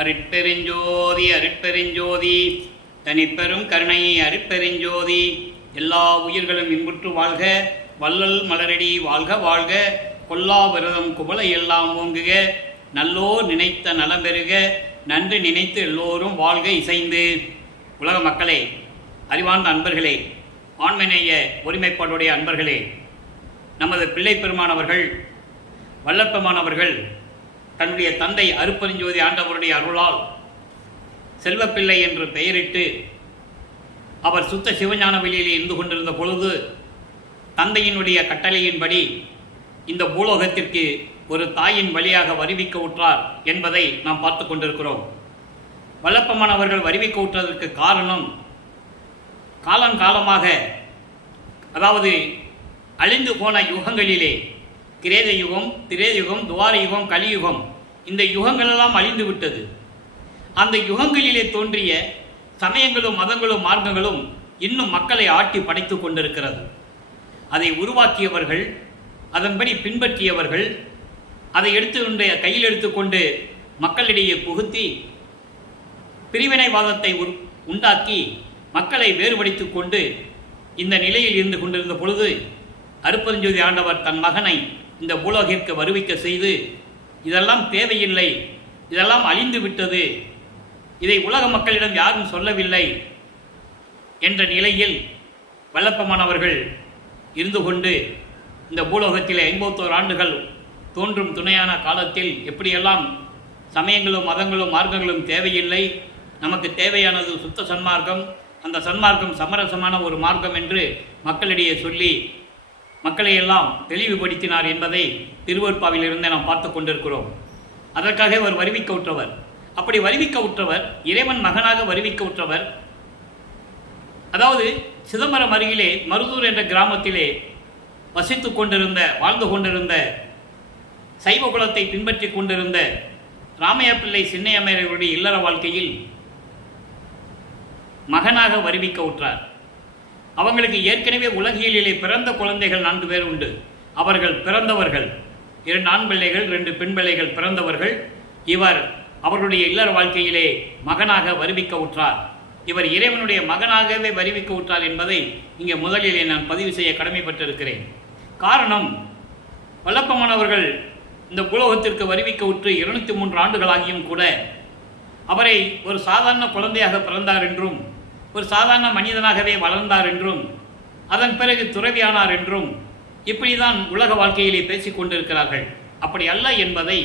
அருட்பெருஞ்சோதி அருட்பெருஞ்சோதி தனிப்பெரும் கருணை அருட்பெருஞ்சோதி. எல்லா உயிர்களும் இன்புற்று வாழ்க, வள்ளல் மலரடி வாழ்க வாழ்க, கொல்லா விரதம் குவளை எல்லாம் ஓங்குக, நல்லோர் நினைத்த நலம் பெறுக, நன்று நினைத்து எல்லோரும் வாழ்க இசைந்து. உலக மக்களே, அறிவார்ந்த அன்பர்களே, ஆண்மநேய ஒருமைப்பாடுடைய அன்பர்களே, நமது பிள்ளை பெருமானவர்கள் வல்லப்பமானவர்கள் தன்னுடைய தந்தை அருட்பெருஞ்சோதி ஆண்டவருடைய அருளால் செல்வப்பிள்ளை என்று பெயரிட்டு அவர் சுத்த சிவஞான வெளியிலே இருந்து கொண்டிருந்த பொழுது தந்தையினுடைய கட்டளையின்படி இந்த பூலோகத்திற்கு ஒரு தாயின் வழியாக வருவிக்க உற்றார் என்பதை நாம் பார்த்து கொண்டிருக்கிறோம். வல்லப்பமானவர்கள் வருவிக்க உற்றதற்கு காரணம், காலங்காலமாக, அதாவது அழிந்து போன யுகங்களிலே, கிரேத யுகம், திரேயுகம், துவார யுகம், கலியுகம், இந்த யுகங்களெல்லாம் அழிந்து விட்டது. அந்த யுகங்களிலே தோன்றிய சமயங்களும் மதங்களும் மார்க்கங்களும் இன்னும் மக்களை ஆட்டி படைத்து கொண்டிருக்கிறது. அதை உருவாக்கியவர்கள், அதன்படி பின்பற்றியவர்கள், அதை கையில் எடுத்துக்கொண்டு மக்களிடையே புகுத்தி பிரிவினைவாதத்தை உண்டாக்கி மக்களை வேறுபடுத்தி கொண்டு இந்த நிலையில் இருந்து கொண்டிருந்த பொழுது அருட்பெருஞ்சோதி ஆண்டவர் தன் மகனை இந்த பூலோகிற்கு வருவிக்க செய்து, இதெல்லாம் தேவையில்லை, இதெல்லாம் அழிந்து விட்டது, இதை உலக மக்களிடம் யாரும் சொல்லவில்லை என்ற நிலையில் வல்லப்பமானவர்கள் இருந்து கொண்டு இந்த பூலோகத்திலே 51 ஆண்டுகள் தோன்றும் துணையான காலத்தில் எப்படியெல்லாம் சமயங்களும் மதங்களும் மார்க்கங்களும் தேவையில்லை, நமக்கு தேவையானது சுத்த சன்மார்க்கம், அந்த சன்மார்க்கம் சமரசமான ஒரு மார்க்கம் என்று மக்களிடையே சொல்லி மக்களையெல்லாம் தெளிவுபடுத்தினார் என்பதை திருவருட்பாவிலிருந்து நாம் பார்த்து கொண்டிருக்கிறோம். அதற்காக அவர் வருவிக்க உற்றவர். அப்படி வருவிக்க உற்றவர், இறைவன் மகனாக வருவிக்க உற்றவர். அதாவது சிதம்பரம் அருகிலே மருதூர் என்ற கிராமத்திலே வசித்து கொண்டிருந்த, வாழ்ந்து கொண்டிருந்த, சைவ குலத்தை பின்பற்றி கொண்டிருந்த ராமையா பிள்ளை சின்னையம்மையர்களுடைய இல்லற வாழ்க்கையில் மகனாக வருவிக்க உற்றார். அவங்களுக்கு ஏற்கனவே உலகியலிலே பிறந்த குழந்தைகள் 4 பேர் உண்டு. அவர்கள் பிறந்தவர்கள், 2 ஆண் பிள்ளைகள் 2 பெண் பிள்ளைகள் பிறந்தவர்கள். இவர் அவர்களுடைய இல்லற வாழ்க்கையிலே மகனாக வருவிக்க உற்றார். இவர் இறைவனுடைய மகனாகவே வருவிக்க உற்றார் என்பதை இங்கே முதலிலே நான் பதிவு செய்ய கடமைப்பட்டிருக்கிறேன். காரணம், வல்லப்பமானவர்கள் இந்த புலோகத்திற்கு வருவிக்க உற்று 203 ஆண்டுகளாகியும் கூட அவரை ஒரு சாதாரண குழந்தையாக பிறந்தார் என்றும், ஒரு சாதாரண மனிதனாகவே வளர்ந்தார் என்றும், அதன் பிறகு துறவியானார் என்றும் இப்படிதான் உலக வாழ்க்கையிலே பேசிக் கொண்டிருக்கிறார்கள். அப்படி அல்ல என்பதை,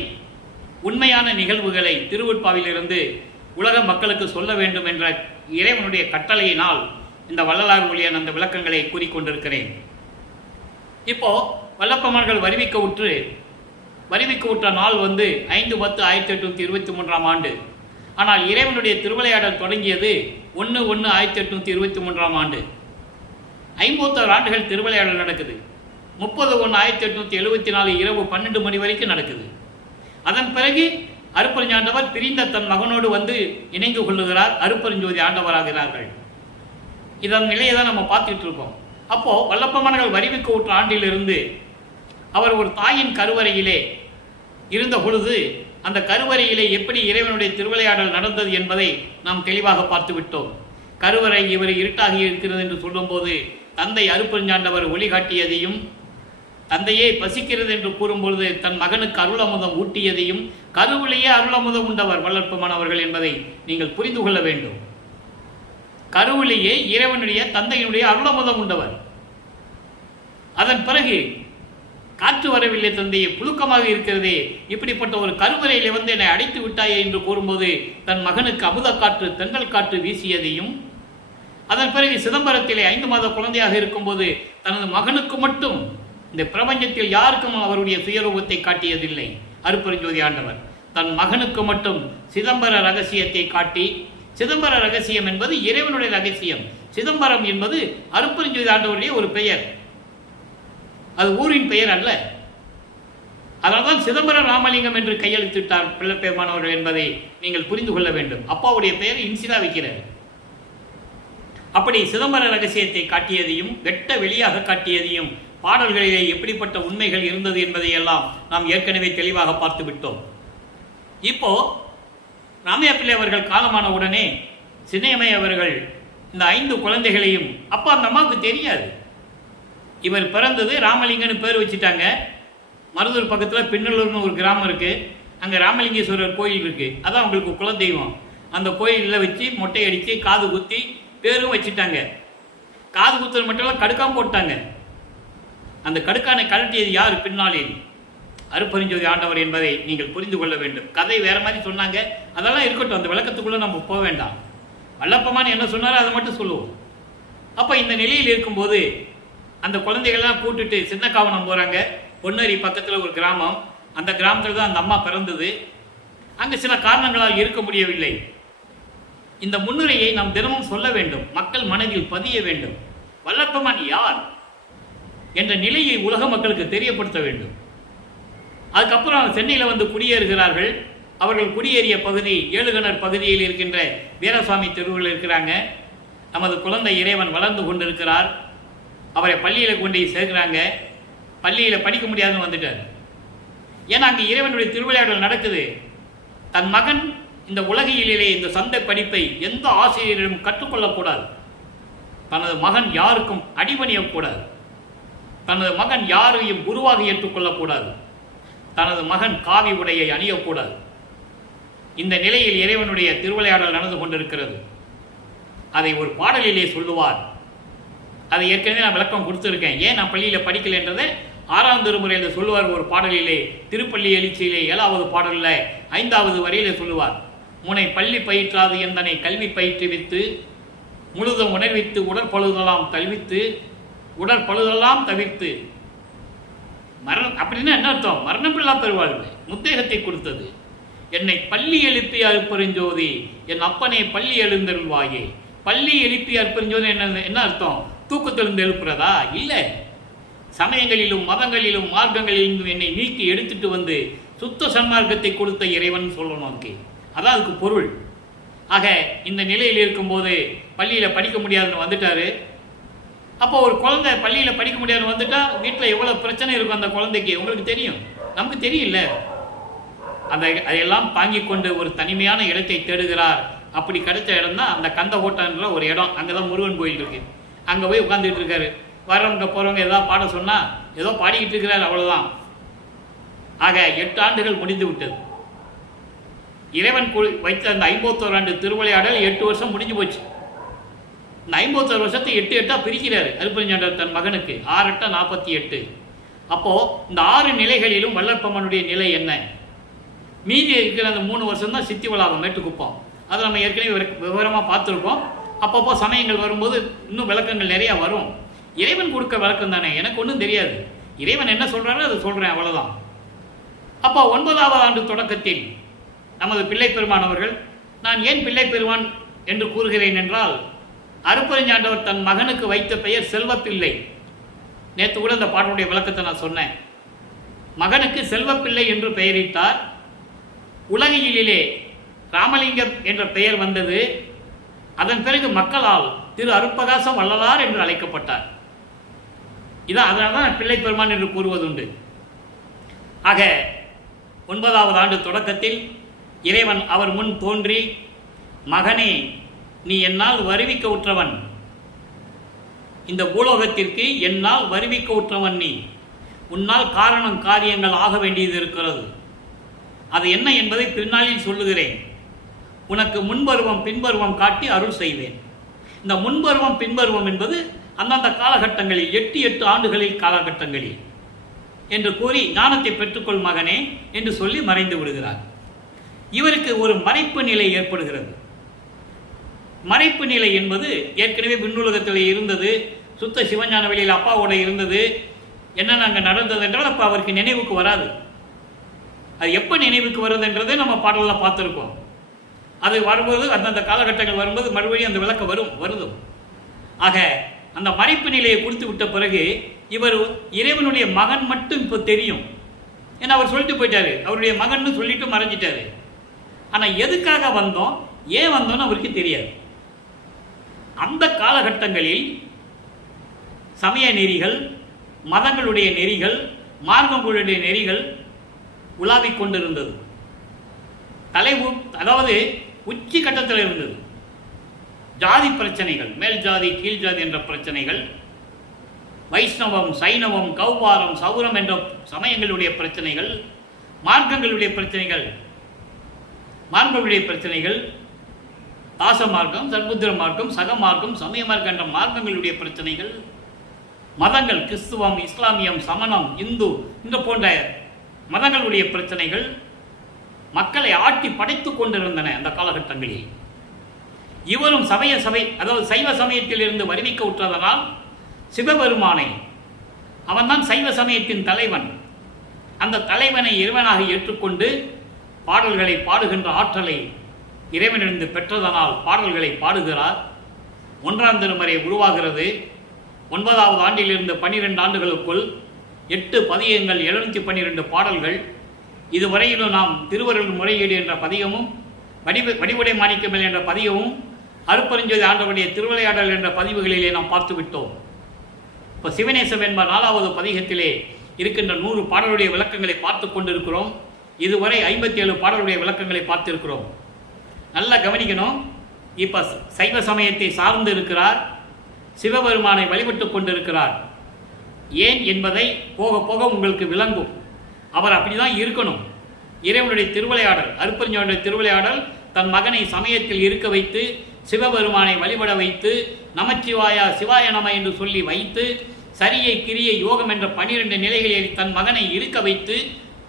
உண்மையான நிகழ்வுகளை திருவருட்பாவிலிருந்து உலக மக்களுக்கு சொல்ல வேண்டும் என்ற இறைவனுடைய கட்டளையினால் இந்த வள்ளலார் ஒளியன் அந்த விளக்கங்களை கூறிக்கொண்டிருக்கிறேன். இப்போ வல்லப்பமானவர்கள் வருவிக்க உற்ற நாள் 5/10/1823 ஆண்டு. ஆனால் இறைவனுடைய திருவிளையாடல் தொடங்கியது 1/1/1823 ஆண்டு. 51 ஆண்டுகள் திருவிளையாடல் நடக்குது. 30/1/1874 இரவு 12 மணி வரைக்கும் நடக்குது. அதன் பிறகு அருட்பெருஞ்சாண்டவர் பிரிந்த தன் மகனோடு இணைந்து கொள்ளுகிறார், அருட்பெருஞ்சோதி ஆண்டவராகிறார்கள். இதன் நிலையை தான் நம்ம பார்த்துட்டு இருக்கோம். அப்போ வல்லப்பமானவர்கள் வருவிக்க உற்ற ஆண்டிலிருந்து அவர் ஒரு தாயின் கருவறையிலே இருந்த பொழுது அந்த கருவறையிலே எப்படி இறைவனுடைய திருவிளையாடல் நடந்தது என்பதை நாம் தெளிவாக பார்த்து விட்டோம். கருவறை இவர் இருட்டாகி இருக்கிறது என்று சொல்லும்போது தந்தை அருட்பெருஞ்சாண்டவர் ஒளி காட்டியதையும், தந்தையே பசிக்கிறது என்று கூறும்பொழுது தன் மகனுக்கு அருளமுதம் ஊட்டியதையும், கருவிலேயே அருளமுதம் உண்டவர் வல்லப்பமானவர்கள் என்பதை நீங்கள் புரிந்து கொள்ள வேண்டும். கருவிலேயே இறைவனுடைய தந்தையினுடைய அருளமுதம் உண்டவர். அதன் பிறகு காற்று வரவில்லை தந்தையே, புழுக்கமாக இருக்கிறதே, இப்படிப்பட்ட ஒரு கருவறையிலே என்னை அடைத்து விட்டாயே என்று கூறும்போது தன் மகனுக்கு அமுத காற்று, தென்றல் காற்று வீசியதையும், அதன் பிறகு சிதம்பரத்திலே 5 மாத குழந்தையாக இருக்கும்போது தனது மகனுக்கு மட்டும், இந்த பிரபஞ்சத்தில் யாருக்கும் அவருடைய சுயரூபத்தை காட்டியதில்லை அருட்பெருஞ்சோதி ஆண்டவர், தன் மகனுக்கு மட்டும் சிதம்பர ரகசியத்தை காட்டி, சிதம்பர ரகசியம் என்பது இறைவனுடைய ரகசியம், சிதம்பரம் என்பது அருட்பெருஞ்சோதி ஆண்டவருடைய ஒரு பெயர், அது ஊரின் பெயர் அல்ல. அதனால்தான் சிதம்பர ராமலிங்கம் என்று கையெழுத்திட்டார் பிள்ளை பெருமானவர்கள் என்பதை நீங்கள் புரிந்து கொள்ள வேண்டும். அப்பாவுடைய பெயர் இன்சிலா வைக்கிறார். அப்படி சிதம்பர ரகசியத்தை காட்டியதையும், வெட்ட வெளியாக காட்டியதையும், பாடல்களிலே எப்படிப்பட்ட உண்மைகள் இருந்தது என்பதையெல்லாம் நாம் ஏற்கனவே தெளிவாக பார்த்து விட்டோம். இப்போ ராமையா பிள்ளை அவர்கள் காலமான உடனே சின்னையம்மை அவர்கள் இந்த 5 குழந்தைகளையும் அப்போ அந்த அம்மாவுக்கு தெரியாது. இவர் பிறந்தது ராமலிங்கன்னு பேர் வச்சுட்டாங்க. மருதூர் பக்கத்தில் பின்னலூர்னு ஒரு கிராமம் இருக்குது. அங்கே ராமலிங்கேஸ்வரர் கோயில் இருக்குது. அதான் அவங்களுக்கு குலதெய்வம். அந்த கோயிலில் வச்சு மொட்டை அடித்து காது குத்தி பேரும் வச்சுட்டாங்க. காது குத்துறது மட்டும் இல்லை, கடுக்காம போட்டாங்க. அந்த கடுக்கானை கழட்டியது யார் பின்னாளில்? அருட்பெருஞ்சோதி ஆண்டவர் என்பதை நீங்கள் புரிந்து கொள்ள வேண்டும். கதை வேறு மாதிரி சொன்னாங்க, அதெல்லாம் இருக்கட்டும். அந்த விளக்கத்துக்குள்ளே நம்ம போக வேண்டாம். வல்லப்பமான் என்ன சொன்னாரோ அதை மட்டும் சொல்லுவோம். அப்போ இந்த நிலையில் இருக்கும்போது அந்த குழந்தைகள்லாம் கூட்டுட்டு சின்னக்காவனம் போகிறாங்க. பொன்னேரி பக்கத்தில் ஒரு கிராமம். அந்த கிராமத்தில் தான் அந்த அம்மா பிறந்தது. அங்கே சில காரணங்களால் இருக்க முடியவில்லை. இந்த முன்னுரையை நாம் தினமும் சொல்ல வேண்டும், மக்கள் மனதில் பதிய வேண்டும். வல்லப்பமான் யார் என்ற நிலையை உலக மக்களுக்கு தெரியப்படுத்த வேண்டும். அதுக்கப்புறம் சென்னையில் வந்து குடியேறுகிறார்கள். அவர்கள் குடியேறிய பகுதி ஏழுகிணர் பகுதியில் இருக்கின்ற வீரசாமி தெருவில் இருக்கிறாங்க. நமது குழந்தை இறைவன் வளர்ந்து கொண்டிருக்கிறார். அவரை பள்ளியில் கொண்டு சேர்க்கிறாங்க. பள்ளியில் படிக்க முடியாதுன்னு வந்துட்டார். ஏன்னா அங்கே இறைவனுடைய திருவிளையாடல் நடக்குது. தன் மகன் இந்த உலகியலிலே இந்த சந்தை படிப்பை எந்த ஆசிரியரிடம் கற்றுக்கொள்ளக்கூடாது. தனது மகன் யாருக்கும் அடிபணியக்கூடாது. தனது மகன் யாரையும் குருவாக ஏற்றுக்கொள்ளக்கூடாது. தனது மகன் காவி உடையை அணியக்கூடாது. இந்த நிலையில் இறைவனுடைய திருவிளையாடல் நடந்து கொண்டிருக்கிறது. அதை ஒரு பாடலிலே சொல்லுவார். அதை ஏற்கனவே நான் விளக்கம் கொடுத்துருக்கேன். ஏன் நான் பள்ளியில் படிக்கலைன்றதை 6ஆம் திருமுறையில் சொல்லுவார். ஒரு பாடலிலே திருப்பள்ளி எழுச்சியிலே 7வது பாடலில் 5வது வரியிலே சொல்லுவார். முனை பள்ளி பயிற்றாது எந்தனை கல்வி பயிற்றுவித்து முழுதும் உணர்வித்து உடற்பழுதெல்லாம் தவிர்த்து உடற்பழுதெல்லாம் தவிர்த்து மரணம் அப்படின்னா என்ன அர்த்தம்? மரணமில்லா பெருவாழ்வு முத்தேகத்தை கொடுத்தது. என்னை பள்ளி எழுப்பி அருட்பெருஞ்சோதி என் அப்பனை பள்ளி எழுந்தருள்வாயே. பள்ளி எழுப்பி அருட்பெருஞ்சோதி என்ன அர்த்தம்? தூக்கத்திலிருந்து எழுப்புறதா? இல்லை. சமயங்களிலும் மதங்களிலும் மார்க்கங்களிலும் என்னை நீக்கி எடுத்துட்டு வந்து சுத்த சன்மார்க்கத்தை கொடுத்த இறைவன் சொல்லணும். ஓகே, அதான் அதுக்கு பொருள். ஆக இந்த நிலையில் இருக்கும்போது பள்ளியில் படிக்க முடியாதுன்னு வந்துட்டாரு. அப்போ ஒரு குழந்தை பள்ளியில் படிக்க முடியாதுன்னு வந்துட்டா வீட்டில் எவ்வளோ பிரச்சனை இருக்கும் அந்த குழந்தைக்கு உங்களுக்கு தெரியும், நமக்கு தெரியல. அதையெல்லாம் தாங்கி கொண்டு ஒரு தனிமையான இடத்தை தேடுகிறார். அப்படி கிடைச்ச இடம் தான் அந்த கந்த ஓட்டன்ற ஒரு இடம். அங்கே தான் முருகன் கோயில் இருக்கு. அங்கே போய் உட்காந்துட்டு இருக்காரு. வர்றவங்க போகிறவங்க ஏதாவது பாட சொன்னால் ஏதோ பாடிக்கிட்டு இருக்கிறார், அவ்வளோதான். ஆக 8 ஆண்டுகள் முடிந்து விட்டது. இறைவன் வைத்த அந்த 51 ஆண்டு திருவிளையாடல் 8 வருஷம் முடிஞ்சு போச்சு. இந்த 51 வருஷத்தை 8 8 பிரிக்கிறாரு அருட்பெருஞ்சாண்டவர் தன் மகனுக்கு. 6 8 48. அப்போது இந்த 6 நிலைகளிலும் வல்லற்பம்மனுடைய நிலை என்ன? மீதி இருக்கிற அந்த 3 வருஷம் தான் சித்தி வளாகம் மேட்டுக்குப்பம். அதை நம்ம ஏற்கனவே விவரமாக பார்த்துருக்கோம். அப்பப்போ சமயங்கள் வரும்போது இன்னும் விளக்கங்கள் நிறையா வரும். இறைவன் கொடுக்க விளக்கம் தானே, எனக்கு ஒன்றும் தெரியாது. இறைவன் என்ன சொல்கிறாரோ அதை சொல்கிறேன், அவ்வளோதான். அப்போ 9வது ஆண்டு தொடக்கத்தில் நமது பிள்ளை பெருமான் அவர்கள், நான் ஏன் பிள்ளை பெருமான் என்று கூறுகிறேன் என்றால், அருட்பெருஞ்சாண்டவர் தன் மகனுக்கு வைத்த பெயர் செல்வப்பிள்ளை. நேற்று கூட இந்த பாடலுடைய விளக்கத்தை நான் சொன்னேன். மகனுக்கு செல்வப்பிள்ளை என்று பெயரிட்டார். உலகியலிலே ராமலிங்கம் என்ற பெயர் வந்தது. அதன் பிறகு மக்களால் திரு அருட்பகாசம் வள்ளலார் என்று அழைக்கப்பட்டார். இதான் அதனால தான் பிள்ளை பெருமான் என்று கூறுவதுண்டு. ஆக 9வது ஆண்டு தொடக்கத்தில் இறைவன் அவர் முன் தோன்றி, மகனே, நீ என்னால் வருவிக்க உற்றவன். இந்த பூலோகத்திற்கு என்னால் வருவிக்க உற்றவன் நீ. உன்னால் காரணம் காரியங்கள் ஆக வேண்டியது இருக்கிறது. அது என்ன என்பதை பின்னாளில் சொல்லுகிறேன். உனக்கு முன்பருவம் பின்பருவம் காட்டி அருள் செய்வேன். இந்த முன்பருவம் பின்பருவம் என்பது அந்தந்த காலகட்டங்களில் 8 ஆண்டுகளில் காலகட்டங்களில் என்று கூறி ஞானத்தை பெற்றுக்கொள் மகனே என்று சொல்லி மறைந்து விடுகிறார். இவருக்கு ஒரு மறைப்பு நிலை ஏற்படுகிறது. மறைப்பு நிலை என்பது ஏற்கனவே விண்ணுலகத்தில் இருந்தது. சுத்த சிவஞான வெளியில் அப்பாவோட இருந்தது. என்னென்ன அங்கே நடந்தது என்றால் அப்போ அவருக்கு நினைவுக்கு வராது. அது எப்போ நினைவுக்கு வருதுன்றதை நம்ம பாடலில் பார்த்துருக்கோம். அது வரும்போது அந்தந்த காலகட்டங்கள் வரும்போது மறுபடியும் அந்த விளக்கம் வருதும். ஆக அந்த மறைப்பு நிலையை கொடுத்து விட்ட பிறகு இவர் இறைவனுடைய மகன் மட்டும் இப்போ தெரியும். ஏன்னா அவர் சொல்லிட்டு போயிட்டாரு, அவருடைய மகன்னு சொல்லிட்டு மறைஞ்சிட்டாரு. ஆனால் எதுக்காக வந்தோம், ஏன் வந்தோன்னு அவருக்கு தெரியாது. அந்த காலகட்டங்களில் சமய நெறிகள், மதங்களுடைய நெறிகள், மார்க்கங்களுடைய நெறிகள் உலாவிக் கொண்டிருந்தது. தலைவு, அதாவது உச்சி கட்டத்தில் இருந்தது. ஜாதி பிரச்சனைகள், மேல் ஜாதி கீழ் ஜாதி என்ற பிரச்சனைகள், வைஷ்ணவம் சைனவம் கௌபாரம் சௌரம் என்ற சமயங்களுடைய பிரச்சனைகள், மார்க்கங்களுடைய பிரச்சனைகள், தாச மார்க்கம், சர்புத்திர மார்க்கம், சக மார்க்கம், சமய மார்க்கம் என்ற மார்க்கங்களுடைய பிரச்சனைகள், மதங்கள் கிறிஸ்துவம் இஸ்லாமியம் சமணம் இந்து இந்த போன்ற மதங்களுடைய பிரச்சனைகள் மக்களை ஆட்டி படைத்துக் கொண்டிருந்தன அந்த காலகட்டங்களில். இவரும் அதாவது சைவ சமயத்தில் இருந்து வருவிக்க உற்றதனால் சிவபெருமானை, அவன்தான் சைவ சமயத்தின் தலைவன், அந்த தலைவனை இறைவனாக ஏற்றுக்கொண்டு பாடல்களை பாடுகின்ற ஆற்றலை இறைவனிலிருந்து பெற்றதனால் பாடல்களை பாடுகிறார். 1ஆம் திருமுறை உருவாகிறது. 9வது ஆண்டிலிருந்து 12 ஆண்டுகளுக்குள் 8 பதிகங்கள், 712 பாடல்கள். இதுவரையிலும் நாம் திருவருள் முறையீடு என்ற பதிகமும், வடிவுடை மாணிக்கமல் என்ற பதிகமும், அருப்பெருஞ்சோதி ஆண்டவருடைய திருவிளையாடல் என்ற பதிவுகளிலே நாம் பார்த்து விட்டோம். இப்போ சிவநேசம் என்ப 4வது பதிகத்திலே இருக்கின்ற 100 பாடலுடைய விளக்கங்களை பார்த்து கொண்டிருக்கிறோம். இதுவரை 57 பாடலுடைய விளக்கங்களை பார்த்திருக்கிறோம். நல்லா கவனிக்கணும். இப்போ சைவ சமயத்தை சார்ந்து இருக்கிறார், சிவபெருமானை வழிபட்டு கொண்டிருக்கிறார். ஏன் என்பதை போக போக உங்களுக்கு விளங்கும். அவர் அப்படிதான் இருக்கணும். இறைவனுடைய திருவிளையாடல், அருப்பெருஞ்சோதியுடைய திருவிளையாடல் தன் மகனை சமயத்தில் இருக்க வைத்து, சிவபெருமானை வழிபட வைத்து, நமச்சிவாயா சிவாய நம என்று சொல்லி வைத்து, சரியை கிரியை யோகம் என்ற 12 நிலைகளில் தன் மகனை இருக்க வைத்து,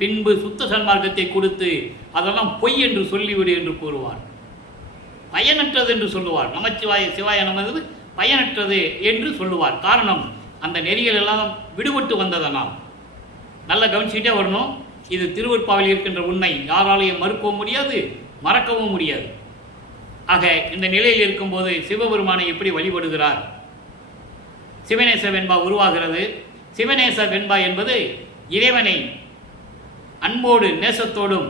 பின்பு சுத்த சன்மார்க்கத்தை கொடுத்து அதெல்லாம் பொய் என்று சொல்லிவிடு என்று கூறுவார். பயனற்றது என்று சொல்லுவார். நமச்சிவாய சிவாய நமது பயனற்றது என்று சொல்லுவார். காரணம், அந்த நெறிகள் எல்லாம் விடுபட்டு வந்ததனால். நல்லா கவனிச்சுக்கிட்டே வரணும். இது திருவருட்பாவில் இருக்கின்ற உண்மை. யாராலையும் மறுக்கவும் முடியாது, மறக்கவும் முடியாது. ஆக இந்த நிலையில் இருக்கும்போது சிவபெருமானை எப்படி வழிபடுகிறார்? சிவநேச வெண்பா உருவாகிறது. சிவநேச வெண்பா என்பது இறைவனை அன்போடு நேசத்தோடும்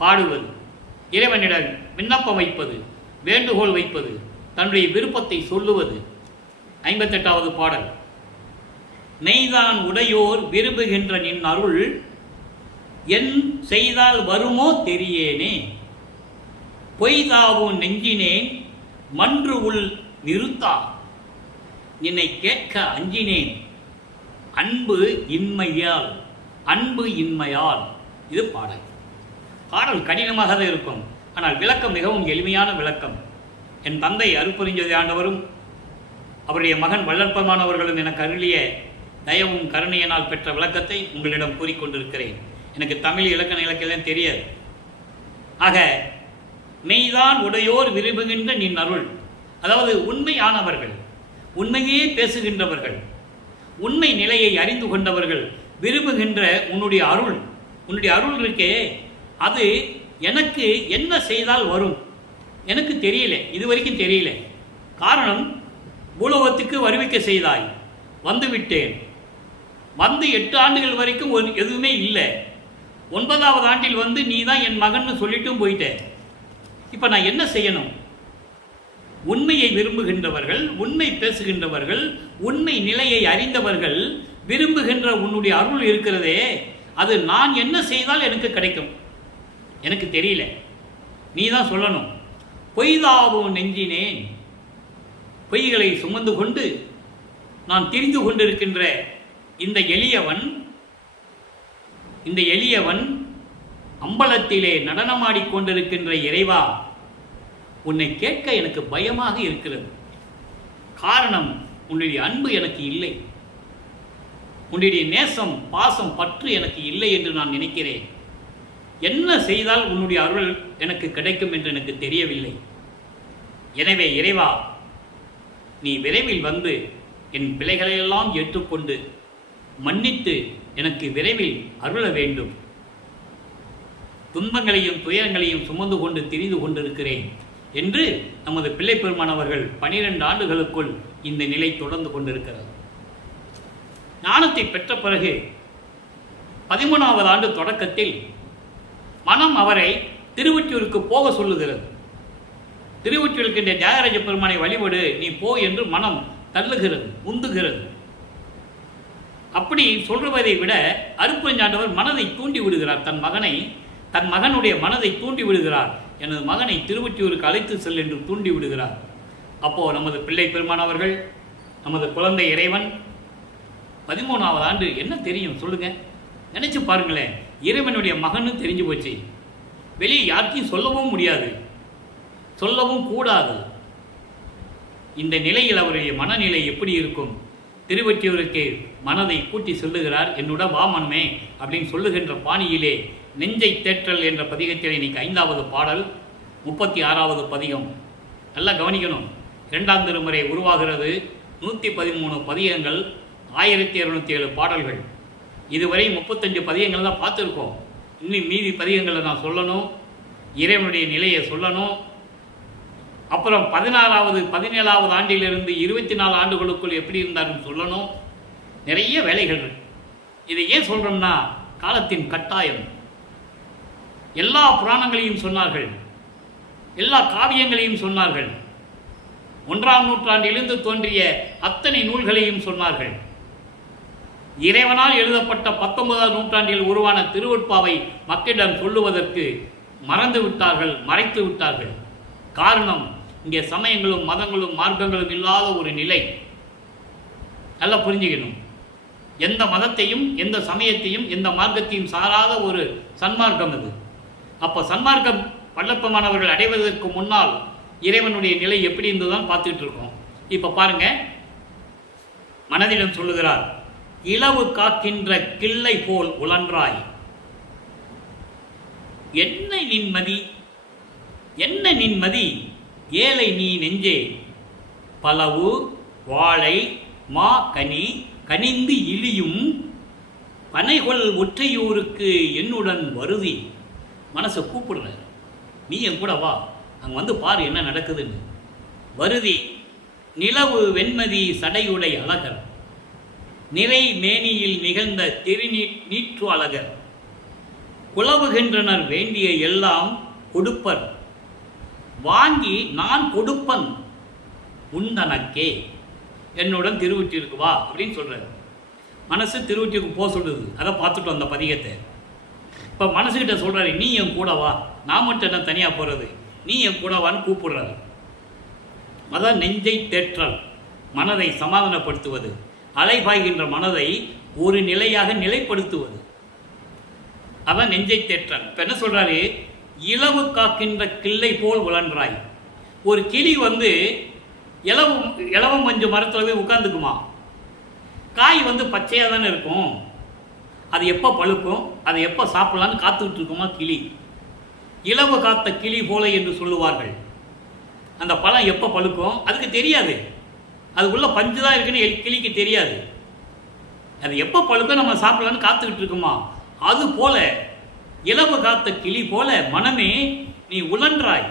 பாடுவது, இறைவனிடம் விண்ணப்பம் வைப்பது, வேண்டுகோள் வைப்பது, தன்னுடைய விருப்பத்தை சொல்லுவது. 58வது பாடல். நெய்தான் உடையோர் விரும்புகின்ற நின் அருள் என் செய்தால் வருமோ தெரியேனே, பொய்தாவும் நெஞ்சினேன் மன்று உள் நிறுத்தா, என்னை கேட்க அஞ்சினேன் அன்பு இன்மையால். இது பாடல். பாடல் கடினமாக தான் இருக்கும், ஆனால் விளக்கம் மிகவும் எளிமையான விளக்கம். என் தந்தை அருப்பெருஞ்சோதி ஆண்டவரும் அவருடைய மகன் வள்ளற்பெருமானவர்களும் எனக்கு அருளிய தயவும் கருணையினால் பெற்ற விளக்கத்தை உங்களிடம் கூறிக்கொண்டிருக்கிறேன். எனக்கு தமிழ் இலக்கணம் தெரியாது. ஆக மெய்தான் உடையோர் விரும்புகின்ற நின் அருள், அதாவது உண்மையானவர்கள், உண்மையே பேசுகின்றவர்கள், உண்மை நிலையை அறிந்து கொண்டவர்கள் விரும்புகின்ற உன்னுடைய அருள் இருக்கே, அது எனக்கு என்ன செய்தால் வரும் எனக்கு தெரியல, இதுவரைக்கும் தெரியல. காரணம், பூலோகத்துக்கு வருவிக்க செய்தாய், வந்துவிட்டேன். வந்து 8 ஆண்டுகள் வரைக்கும் எதுவுமே இல்லை. 9வது ஆண்டில் வந்து நீ தான் என் மகன் சொல்லிட்டும் போயிட்டேன். இப்போ நான் என்ன செய்யணும்? உண்மையை விரும்புகின்றவர்கள், உண்மை பேசுகின்றவர்கள், உண்மை நிலையை அறிந்தவர்கள் விரும்புகின்ற உன்னுடைய அருள் இருக்கிறதே, அது நான் என்ன செய்தால் எனக்கு கிடைக்கும்? எனக்கு தெரியல, நீ தான் சொல்லணும். பொய்தாவும் நெஞ்சினேன், பொய்களை சுமந்து கொண்டு நான் திரிந்து கொண்டிருக்கின்ற இந்த எளியவன் அம்பலத்திலே நடனமாடிக்கொண்டிருக்கின்ற இறைவா, உன்னை கேட்க எனக்கு பயமாக இருக்கிறது. காரணம், உன்னுடைய அன்பு எனக்கு இல்லை, உன்னுடைய நேசம் பாசம் பற்று எனக்கு இல்லை என்று நான் நினைக்கிறேன். என்ன செய்தால் உன்னுடைய அருள் எனக்கு கிடைக்கும் என்று எனக்கு தெரியவில்லை. எனவே இறைவா, நீ விரைவில் வந்து என் பிழைகளையெல்லாம் ஏற்றுக்கொண்டு மன்னித்து எனக்கு விரைவில் அருள வேண்டும். துன்பங்களையும் துயரங்களையும் சுமந்து கொண்டு திரிந்து கொண்டிருக்கிறேன் என்று நமது பிள்ளை பெருமானவர்கள் 12 ஆண்டுகளுக்குள் இந்த நிலை தொடர்ந்து கொண்டிருக்கிறது. ஞானத்தை பெற்ற பிறகு 13வது ஆண்டு தொடக்கத்தில் மனம் அவரை திருவொற்றியூருக்கு போக சொல்லுகிறது. திருவொற்றியூருக்கு இந்த தியாகராஜ பெருமானை வழிபடு, நீ போ என்று மனம் தள்ளுகிறது, உந்துகிறது. அப்படி சொல்வதை விட அருப்பெருஞ்சாண்டவர் மனதை தூண்டி விடுகிறார். தன் மகனை தன் மகனுடைய மனதை தூண்டி விடுகிறார். எனது மகனை திருவொற்றியூருக்கு அழைத்து செல் என்று தூண்டி விடுகிறார். அப்போது நமது பிள்ளை பெருமானவர்கள், நமது குழந்தை இறைவன் 13வது ஆண்டு என்ன தெரியும் சொல்லுங்க, நினைச்சு பாருங்களேன். இறைவனுடைய மகன்னு தெரிஞ்சு போச்சு. வெளியே யாருக்கும் சொல்லவும் முடியாது, சொல்லவும் கூடாது. இந்த நிலையில் அவருடைய மனநிலை எப்படி இருக்கும்? திருவொற்றியூருக்கு மனதை கூட்டி சொல்லுகிறார், என்னோட வாமனமே அப்படின்னு சொல்லுகின்ற பாணியிலே நெஞ்சை தேற்றல் என்ற பதிகத்தில் இன்னைக்கு 5வது பாடல், 36வது பதிகம். நல்லா கவனிக்கணும். 2ஆம் திருமுறை உருவாகிறது. 113 பதிகங்கள், 1207 பாடல்கள். இதுவரை 35 பதிகங்கள் தான் பார்த்துருக்கோம். இன்னும் மீதி பதிகங்களை நான் சொல்லணும், இறைவனுடைய நிலையை சொல்லணும். அப்புறம் 16வது 17வது ஆண்டிலிருந்து 24 ஆண்டுகளுக்குள் எப்படி இருந்தாருன்னு சொல்லணும். நிறைய வேலைகள். இதை ஏன் சொல்கிறோம்னா காலத்தின் கட்டாயம். எல்லா புராணங்களையும் சொன்னார்கள், எல்லா காவியங்களையும் சொன்னார்கள், 1ஆம் நூற்றாண்டிலிருந்து தோன்றிய அத்தனை நூல்களையும் சொன்னார்கள். இறைவனால் எழுதப்பட்ட 19ஆம் நூற்றாண்டில் உருவான திருவொற்பாவை மக்களிடம் சொல்லுவதற்கு மறந்து விட்டார்கள், மறைத்து விட்டார்கள். காரணம், இங்கே சமயங்களும் மதங்களும் மார்க்கங்களும் இல்லாத ஒரு நிலை. நல்லா புரிஞ்சுக்கணும். எந்த மதத்தையும் எந்த சமயத்தையும் எந்த மார்க்கத்தையும் சாராத ஒரு சன்மார்க்கம் இது. அப்போ சன்மார்க்கம் பல்லப்பமானவர்கள் அடைவதற்கு முன்னால் இறைவனுடைய நிலை எப்படி இருந்ததுதான் பார்த்துட்டு இருக்கோம். இப்போ பாருங்க, மனதிடம் சொல்லுகிறார், இலவு காக்கின்ற கிள்ளை போல் உழன்றாய், என்ன நின்மதி, என்ன நின்மதி, ஏழை நீ நெஞ்சே, பலவு வாழை மா கனி கனிந்து இழியும் பனைகொள் ஒற்றையூருக்கு என்னுடன் வருதி. மனசை கூப்பிடுற, நீ என் கூட வா, அங்கே வந்து பாரு என்ன நடக்குதுன்னு. வருதி நிலவு வெண்மதி சடையுடை அழகர், நிறை மேனியில் நிகழ்ந்த திருநீற்று அழகர், குலவுகின்றனர் வேண்டிய எல்லாம் கொடுப்பர், வாங்கி நான் கொடுப்பன் உந்தனக்கே, என்னுடன் திருவொற்றியூருக்கு வா அப்படின்னு சொல்கிறார். மனசு திருவொற்றியூருக்கு போக சொல்லுது. அதை பார்த்துட்டோம் அந்த பதிகத்தை. இப்போ மனசுக்கிட்ட சொல்கிறாரு, நீ என் கூட வா, நான் மட்டும் என்ன தனியாக போகிறது, நீ என் கூட வான்னு கூப்பிடுறாரு. அதான் நெஞ்சை தேற்றல், மனதை சமாதானப்படுத்துவது, அலைபாய்கின்ற மனதை ஒரு நிலையாக நிலைப்படுத்துவது. அதான் நெஞ்சை தேற்றல். இப்போ என்ன சொல்கிறாரு, இலவு காக்கின்ற கிள்ளை போல் உழன்றாய். ஒரு கிளி வந்து இலவம் மஞ்சு மரத்தில் போய் உட்காந்துக்குமா? காய் வந்து பச்சையாக தானே இருக்கும். அது எப்போ பழுக்கும், அதை எப்போ சாப்பிடலான்னு காத்துக்கிட்டு இருக்குமா கிளி. இலவு காத்த கிளி போல என்று சொல்லுவார்கள். அந்த பழம் எப்போ பழுக்கும் அதுக்கு தெரியாது, அதுக்குள்ளே பஞ்சு தான் இருக்குன்னு கிளிக்கு தெரியாது. அது எப்போ பழுக்கும் நம்ம சாப்பிடலான்னு காத்துக்கிட்டு இருக்குமா? அது போல இலவு காத்த கிளி போல மனமே நீ உழன்றாய்,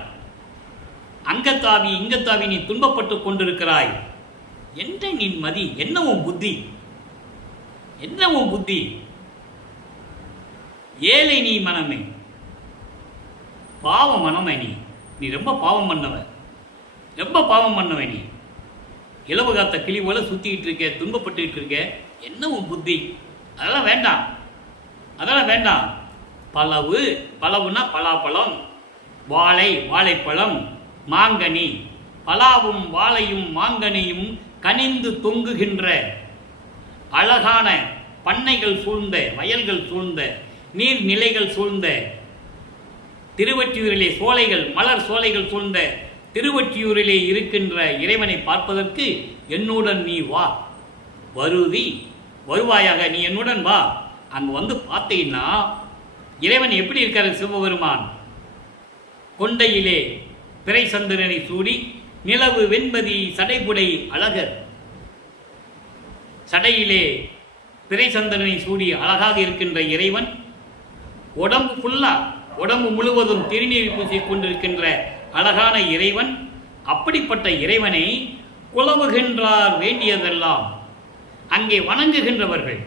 அங்கத்தாவி இங்கத்தாவி நீ துன்பப்பட்டு கொண்டிருக்கிறாய். என்ன நின்மதி, என்னவும் புத்தி, என்னவும் புத்தி, ஏழை நீ மனமே, பாவ மனமே, நீ ரொம்ப பாவம் பண்ணவ, ரொம்ப பாவம் பண்ணவ. நீ இலவு காத்த கிளி போல சுத்திக்கிட்டு இருக்க, துன்பப்பட்டுக்கிட்டு இருக்க, என்னவும் புத்தி. அதெல்லாம் வேண்டாம், அதெல்லாம் வேண்டாம். பலவு, பலவுனா பலாப்பழம், வாழை வாழைப்பழம், மாங்கனி, பலாவும் வாழையும் மாங்கனியும் கனிந்து தொங்குகின்ற அழகான பண்ணைகள் சூழ்ந்த, வயல்கள் சூழ்ந்த, நீர்நிலைகள் சூழ்ந்த திருவொற்றியூரிலே சோலைகள், மலர் சோலைகள் சூழ்ந்த திருவொற்றியூரிலே இருக்கின்ற இறைவனை பார்ப்பதற்கு என்னுடன் நீ வா, வருதி வருவாயாக, நீ என்னுடன் வா. அங்கே வந்து பார்த்தீங்கன்னா இறைவன் எப்படி இருக்காரு? சிவபெருமான் கொண்டையிலே பிறை சந்திரனை சூடி நிலவு வெண்மதி சடைபுடை அழகர், சடையிலே பிறை சந்திரனை சூடி அழகாக இருக்கின்ற இறைவன், உடம்பு ஃபுல்லா, உடம்பு முழுவதும் திருநீர் பூசி கொண்டிருக்கின்ற அழகான இறைவன். அப்படிப்பட்ட இறைவனை குலவுகின்றார் வேண்டியதெல்லாம். அங்கே வணங்குகின்றவர்கள்,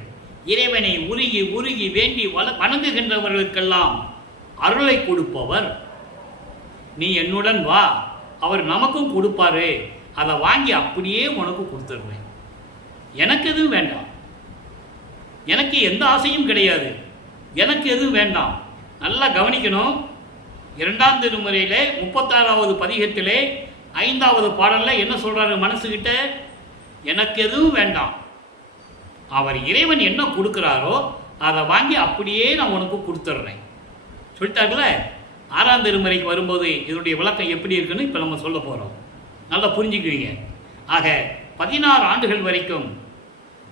இறைவனை உருகி உருகி வேண்டி வணங்குகின்றவர்களுக்கெல்லாம் அருளை கொடுப்பவர். நீ என்னுடன் வா, அவர் நமக்கும் கொடுப்பாரு, அதை வாங்கி அப்படியே உனக்கு கொடுத்துருவேன். எனக்கு எதுவும் வேண்டாம், எனக்கு எந்த ஆசையும் கிடையாது, எனக்கு எதுவும் வேண்டாம். நல்லா கவனிக்கணும். 2ஆம் திருமுறையிலே 36வது பதிகத்திலே 5வது பாடலில் என்ன சொல்கிறாரு மனசுக்கிட்ட? எனக்கு எதுவும் வேண்டாம், அவர் இறைவன் என்ன கொடுக்குறாரோ அதை வாங்கி அப்படியே நான் உனக்கு கொடுத்துட்றேன் சொல்லிட்டார்களே. 6ஆம் திருமுறைக்கு வரும்போது இதனுடைய விளக்கம் எப்படி இருக்குன்னு இப்போ நம்ம சொல்ல போகிறோம். நல்லா புரிஞ்சுக்குவீங்க. ஆக 16 ஆண்டுகள் வரைக்கும்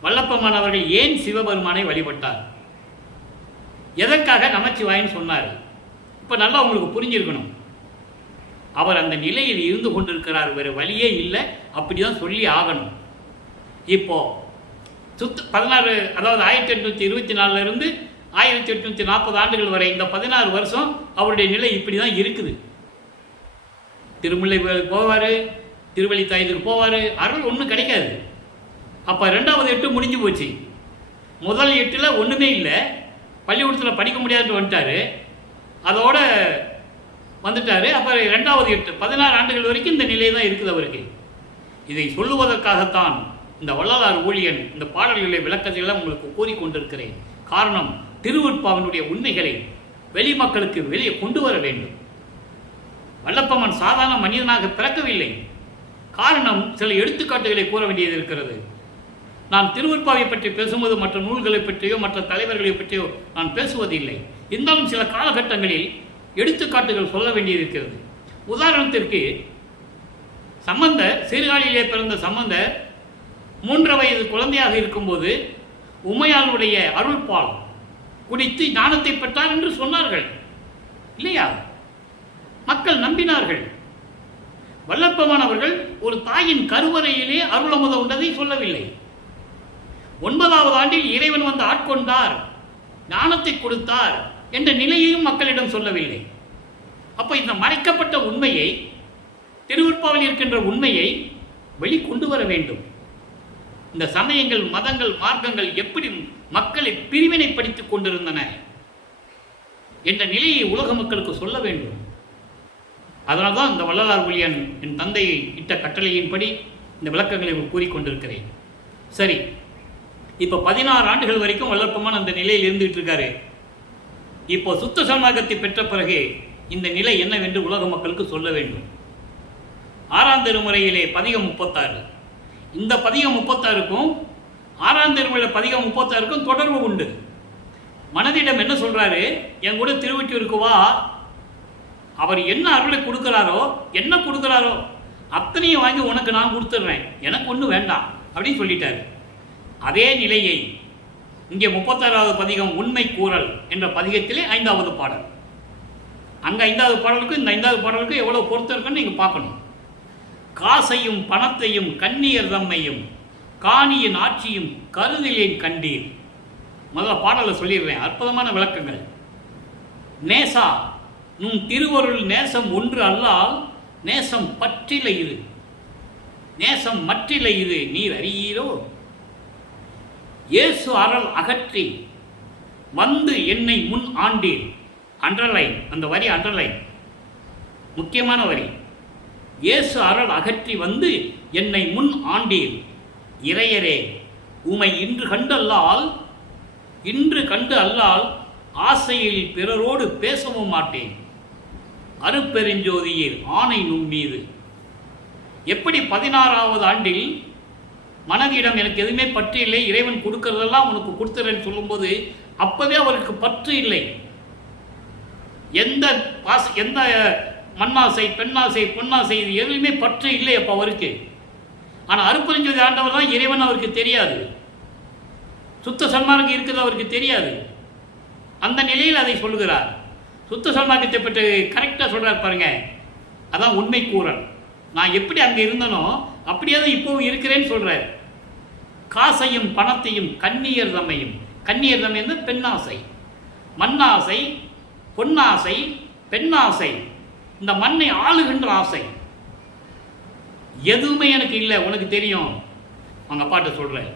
வல்லப்பெருமான் அவர்கள் ஏன் சிவபெருமானை வழிபட்டார், எதற்காக நமச்சிவாயன்னு சொன்னார், இப்போ நல்லா உங்களுக்கு புரிஞ்சிருக்கணும். அவர் அந்த நிலையில் இருந்து கொண்டிருக்கிறார், வேறு வழியே இல்லை, அப்படி தான் சொல்லி ஆகணும். இப்போ 16, அதாவது 1824 1840 ஆண்டுகள் வரை இந்த 16 வருஷம் அவருடைய நிலை இப்படி தான் இருக்குது. திருமுல்லை போவார், திருவள்ளித்தாயத்துக்கு போவார், அருள் ஒன்றும் கிடைக்காது. அப்போ 2வது 8 முடிஞ்சு போச்சு. முதல் 8ல் ஒன்றுமே இல்லை, பள்ளிக்கூடத்தில் படிக்க முடியாதுன்னு வந்துட்டார், அதோட வந்துட்டார். அப்புறம் 2வது 8 16 ஆண்டுகள் வரைக்கும் இந்த நிலை தான் இருக்குது அவருக்கு. இதை சொல்லுவதற்காகத்தான் இந்த வள்ளலார் ஊழியன் இந்த பாடல்களை விளக்கத்தையெல்லாம் உங்களுக்கு கூறிக்கொண்டிருக்கிறேன். காரணம், திருவருட்பாவினுடைய உண்மைகளை வெளி மக்களுக்கு வெளியே கொண்டு வர வேண்டும். வல்லப்பெருமான் சாதாரண மனிதனாக பிறக்கவில்லை. காரணம், சில எடுத்துக்காட்டுகளை கூற வேண்டியது இருக்கிறது. நான் திருவருட்பாவை பற்றி பேசும்போது மற்ற நூல்களை பற்றியோ மற்ற தலைவர்களை பற்றியோ நான் பேசுவதில்லை. இருந்தாலும் சில காலகட்டங்களில் எடுத்துக்காட்டுகள் சொல்ல வேண்டியது இருக்கிறது. உதாரணத்திற்கு, சம்பந்தர், சீர்காழியிலே பிறந்த சம்பந்தர் 3 வயது குழந்தையாக இருக்கும்போது உமையாளுடைய அருள்பால் குடித்து ஞானத்தை பெற்றார் என்று சொன்னார்கள் இல்லையா? மக்கள் நம்பினார்கள். வல்லப்பெருமான் அவர்கள் ஒரு தாயின் கருவறையிலே அருளமுத உண்டதை சொல்லவில்லை. 9வது ஆண்டில் இறைவன் வந்து ஆட்கொண்டார், ஞானத்தை கொடுத்தார் என்ற நிலையையும் மக்களிடம் சொல்லவில்லை. அப்போ இந்த மறைக்கப்பட்ட உண்மையை, திருவருட்பாவில் இருக்கின்ற உண்மையை வெளிக்கொண்டு வர வேண்டும். இந்த சமயங்கள், மதங்கள், மார்க்கங்கள் எப்படி மக்களை பிரிவினைப்படுத்திக் கொண்டிருந்தன என்ற நிலையை உலக மக்களுக்கு சொல்ல வேண்டும். அதனால்தான் இந்த வள்ளலார் ஊழியன் என் தந்தையை இட்ட கட்டளையின்படி இந்த விளக்கங்களை கூறிக்கொண்டிருக்கிறேன். சரி, இப்போ 16 ஆண்டுகள் வரைக்கும் வல்லப்பெருமான் அந்த நிலையில் இருந்துகிட்டு இருக்காரு. இப்போ சுத்த சன்மார்க்கத்தை பெற்ற பிறகு இந்த நிலை என்னவென்று உலக மக்களுக்கு சொல்ல வேண்டும். 6ஆம் திருமுறையிலே பதிகம் 36, இந்த பதிகம் 36க்கும் 6ஆம் திருமுறை பதிகம் 36க்கும் தொடர்பு உண்டு. மனதிடம் என்ன சொல்றாரு? என் கூட திருவொற்றியூருக்கு வா, அவர் என்ன அருளை கொடுக்குறாரோ, என்ன கொடுக்குறாரோ அத்தனையும் வாங்கி உனக்கு நான் கொடுத்துட்றேன், எனக்கு ஒன்றும் வேண்டாம் அப்படின்னு சொல்லிட்டாரு. அதே நிலையை இங்கே 36வது பதிகம் உண்மை கூறல் என்ற பதிகத்திலே 5வது பாடல். அங்கே 5வது பாடலுக்கும் இந்த 5வது பாடலுக்கும் எவ்வளோ பொருத்தம் இருக்குன்னு நீங்கள் பார்க்கணும். காசையும் பணத்தையும் கண்ணியர் தம்மையும் காணியின் ஆட்சியும் கருதிலேன் கண்டீர். முதல்ல பாடலை சொல்லிடுறேன், அற்புதமான விளக்கங்கள். நேசா நும் திருவருள் நேசம் ஒன்று அல்லால் நேசம் பற்றில இது, நேசம் மற்றில இது நீர் அறியீரோ. இயேசு அருள் அகற்றி வந்து என்னை முன் ஆண்டீர். அண்டர்லைன், அந்த வரி அண்டர்லைன், முக்கியமான வரி. இயேசு அருள் அகற்றி வந்து என்னை முன் ஆண்டீர். இறையரே உமை இன்று கண்டு அல்லால் ஆசையில் பிறரோடு பேசவும் மாட்டேன். அருப்பெருஞ்சோதியர் ஆணை நும் மீது. எப்படி 16வது ஆண்டில் மனதிடம் எனக்கு எதுவுமே பற்று இல்லை, இறைவன் கொடுக்கறதெல்லாம் உனக்கு கொடுத்துறேன்னு சொல்லும்போது அப்பவே அவருக்கு பற்று இல்லை. எந்த மண்ணாசை, பெண்ணாசை, பொன்னாசை, இது எதுவுமே பற்று இல்லை அப்போ அவருக்கு. ஆனால் அருப்பெருஞ்சோதி ஆண்டவர் தான் இறைவன் அவருக்கு தெரியாது, சுத்த சன்மார்க்கம் இருக்குது அவருக்கு தெரியாது. அந்த நிலையில் அதை சொல்லுகிறார். சுத்த சன்மார்க்கத்தை பற்றி கரெக்டாக சொல்கிறார் பாருங்க. அதான் உண்மை கூறல். நான் எப்படி அங்கே இருந்தனோ அப்படியே தான் இப்போவும் இருக்கிறேன்னு சொல்கிறார். காசையும் பணத்தையும் கண்ணியர் தம்மையும், கண்ணியர் தம்மையும் பெண்ணாசை, மண்ணாசை, பொன்னாசை, பெண்ணாசை, இந்த மண்ணை ஆளுகின்ற ஆசை எதுவுமே எனக்கு இல்லை, உனக்கு தெரியும். அவங்க அப்பாட்ட சொல்கிறேன்,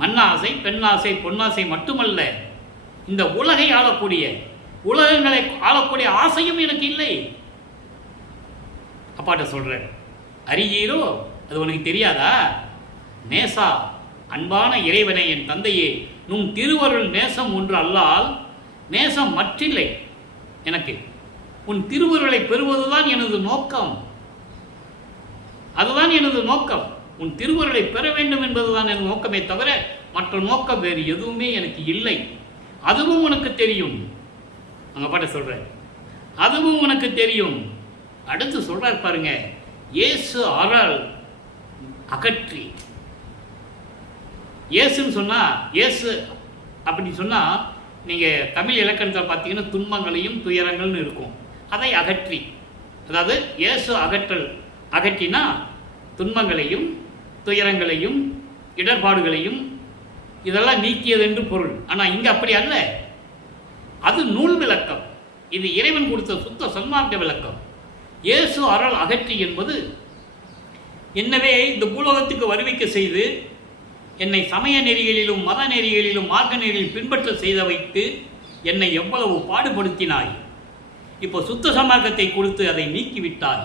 மண்ணாசை, பெண்ணாசை, பொன்னாசை மட்டுமல்ல, இந்த உலகை ஆளக்கூடிய, உலகங்களை ஆளக்கூடிய ஆசையும் எனக்கு இல்லை. அப்பாட்ட சொல்கிறேன், அறியீரோ, அது உனக்கு தெரியாதா? நேசா, அன்பான இறைவனை, என் தந்தையே, நும் திருவருள் நேசம் ஒன்று அல்லால் நேசம் மற்றில்லை எனக்கு. உன் திருவருளை பெறுவதுதான் எனது நோக்கம். அதுதான் எனது நோக்கம். உன் திருவருளை பெற வேண்டும் என்பதுதான் எனது நோக்கமே தவிர மற்ற நோக்கம் வேறு எதுவுமே எனக்கு இல்லை. அதுவும் உனக்கு தெரியும். அங்க பாட்ட சொல்றேன், அதுவும் உனக்கு தெரியும். அடுத்து சொல்றார் பாருங்க, இயேசு அறல் அகற்றி. இயேசுன்னு சொன்னா, இயேசு அப்படி சொன்னா நீங்க தமிழ் இலக்கணத்தில் பார்த்தீங்கன்னா துன்பங்களையும் துயரங்கள்னு இருக்கும். அதை அகற்றி, அதாவது இயேசு அகற்றல். அகற்றினா துன்பங்களையும் துயரங்களையும் இடர்பாடுகளையும் இதெல்லாம் நீக்கியது என்று பொருள். ஆனால் இங்கே அப்படி அல்ல. அது நூல் விளக்கம். இது இறைவன் கொடுத்த சுத்த சன்மார்க்க விளக்கம். இயேசு அறல் அகற்றி என்பது என்னவே இந்த பூலோகத்துக்கு வருவிக்க செய்து என்னை சமய நெறிகளிலும் மத நெறிகளிலும் மார்க்க நெறிகளில் பின்பற்ற செய்த வைத்து என்னை எவ்வளவு பாடுபடுத்தினாய். இப்போ சுத்த சன்மார்க்கத்தை கொடுத்து அதை நீக்கிவிட்டாய்.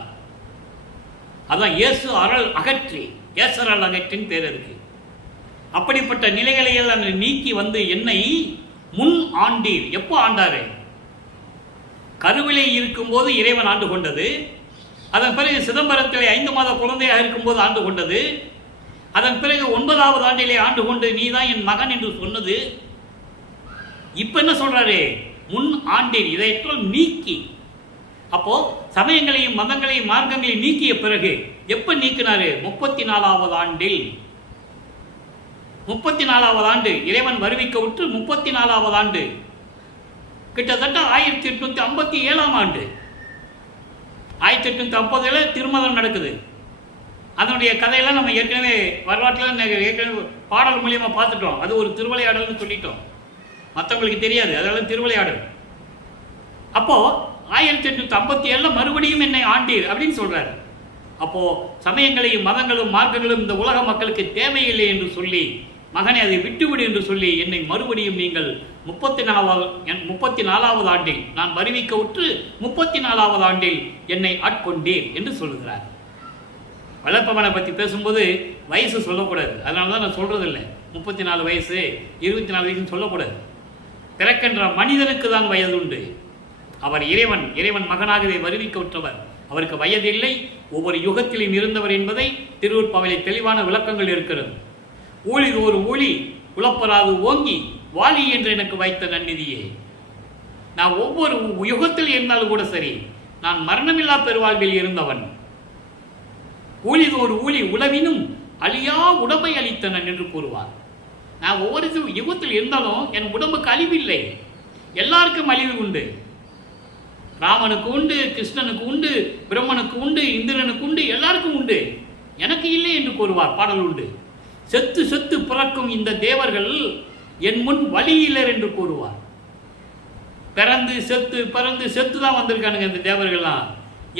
அதான் இயேசு அறல் அகற்றி, ஏசரல் அகற்றின் பேர் இருக்கு. அப்படிப்பட்ட நிலைகளை எல்லாம் நீக்கி வந்து என்னை முன் ஆண்டீர். எப்போ ஆண்டாரு? கருவிலை இருக்கும்போது இறைவன் ஆண்டு கொண்டது. அதன் பிறகு சிதம்பரத்திலே 5 மாத குழந்தையாக இருக்கும்போது ஆண்டு கொண்டது. அதன் பிறகு 9வது ஆண்டிலே ஆண்டு கொண்டு நீ தான் என் மகன் என்று சொன்னது. இப்ப என்ன சொல்றாரு? முன் ஆண்டீர். இதையெல்லாம் நீக்கி, அப்போ சமயங்களையும் மதங்களையும் மார்க்கங்களையும் நீக்கிய பிறகு எப்ப நீக்கினாரு? 34வது ஆண்டில். 34வது ஆண்டு இறைவன் வருவிக்க விட்டு 34வது ஆண்டு, கிட்டத்தட்ட 1857ஆம் ஆண்டு. 1850 திருமணம் நடக்குது. அதனுடைய கதையெல்லாம் நம்ம ஏற்கனவே வரலாற்றில் ஏற்கனவே பாடல் மூலியமா பார்த்துட்டோம். அது ஒரு திருவிளையாடல்னு சொல்லிட்டோம். மற்றவங்களுக்கு தெரியாது, அதெல்லாம் திருவிளையாடல். அப்போ 1857 மறுபடியும் என்னை ஆண்டீர் அப்படின்னு சொல்றாரு. அப்போ சமயங்களையும் மதங்களும் மார்க்கங்களும் இந்த உலக மக்களுக்கு தேவையில்லை என்று சொல்லி, மகனை அதை விட்டுவிடு என்று சொல்லி என்னை மறுபடியும் நீங்கள் 34வது ஆண்டில் நான் வருவிக்க உற்று 34வது ஆண்டில் என்னை ஆட்கொண்டேன் என்று சொல்லுகிறார். வளர்ப்பவனை பற்றி பேசும்போது வயசு சொல்லக்கூடாது. அதனால தான் நான் சொல்றதில்லை 34 வயசு 24 வயசுன்னு சொல்லக்கூடாது. பிறக்கின்ற மனிதனுக்கு தான் வயது உண்டு. அவர் இறைவன் மகனாகவே வருவிக்க உற்றவர். அவருக்கு வயதில்லை, ஒவ்வொரு யுகத்திலும் இருந்தவர் என்பதை திருவருட்பாவிலே தெளிவான விளக்கங்கள் இருக்கிறது. ஊழி ஒரு ஊழி உழப்பராது ஓங்கி வாலி என்று எனக்கு வைத்த நன்னிதியே. நான் ஒவ்வொரு யுகத்தில் இருந்தாலும் கூட சரி, நான் மரணமில்லா பெருவாழ்வில் இருந்தவன். ஊழி ஒரு ஊழி உழவினும் அழியா உடம்பை அளித்தனன் என்று கூறுவார். நான் ஒவ்வொரு யுகத்தில் இருந்தாலும் என் உடம்புக்கு அழிவில்லை. எல்லாருக்கும் அழிவு உண்டு. ராமனுக்கு உண்டு, கிருஷ்ணனுக்கு உண்டு, பிரம்மனுக்கு உண்டு, இந்திரனுக்கு உண்டு, எல்லாருக்கும் உண்டு. எனக்கு இல்லை என்று கூறுவார். பாடல் உண்டு. செத்து செத்து பிறக்கும் இந்த தேவர்கள் என் முன் வழியிலர் என்று கூறுவார். பிறந்து செத்து தான் வந்திருக்கானுங்க இந்த தேவர்கள்லாம்.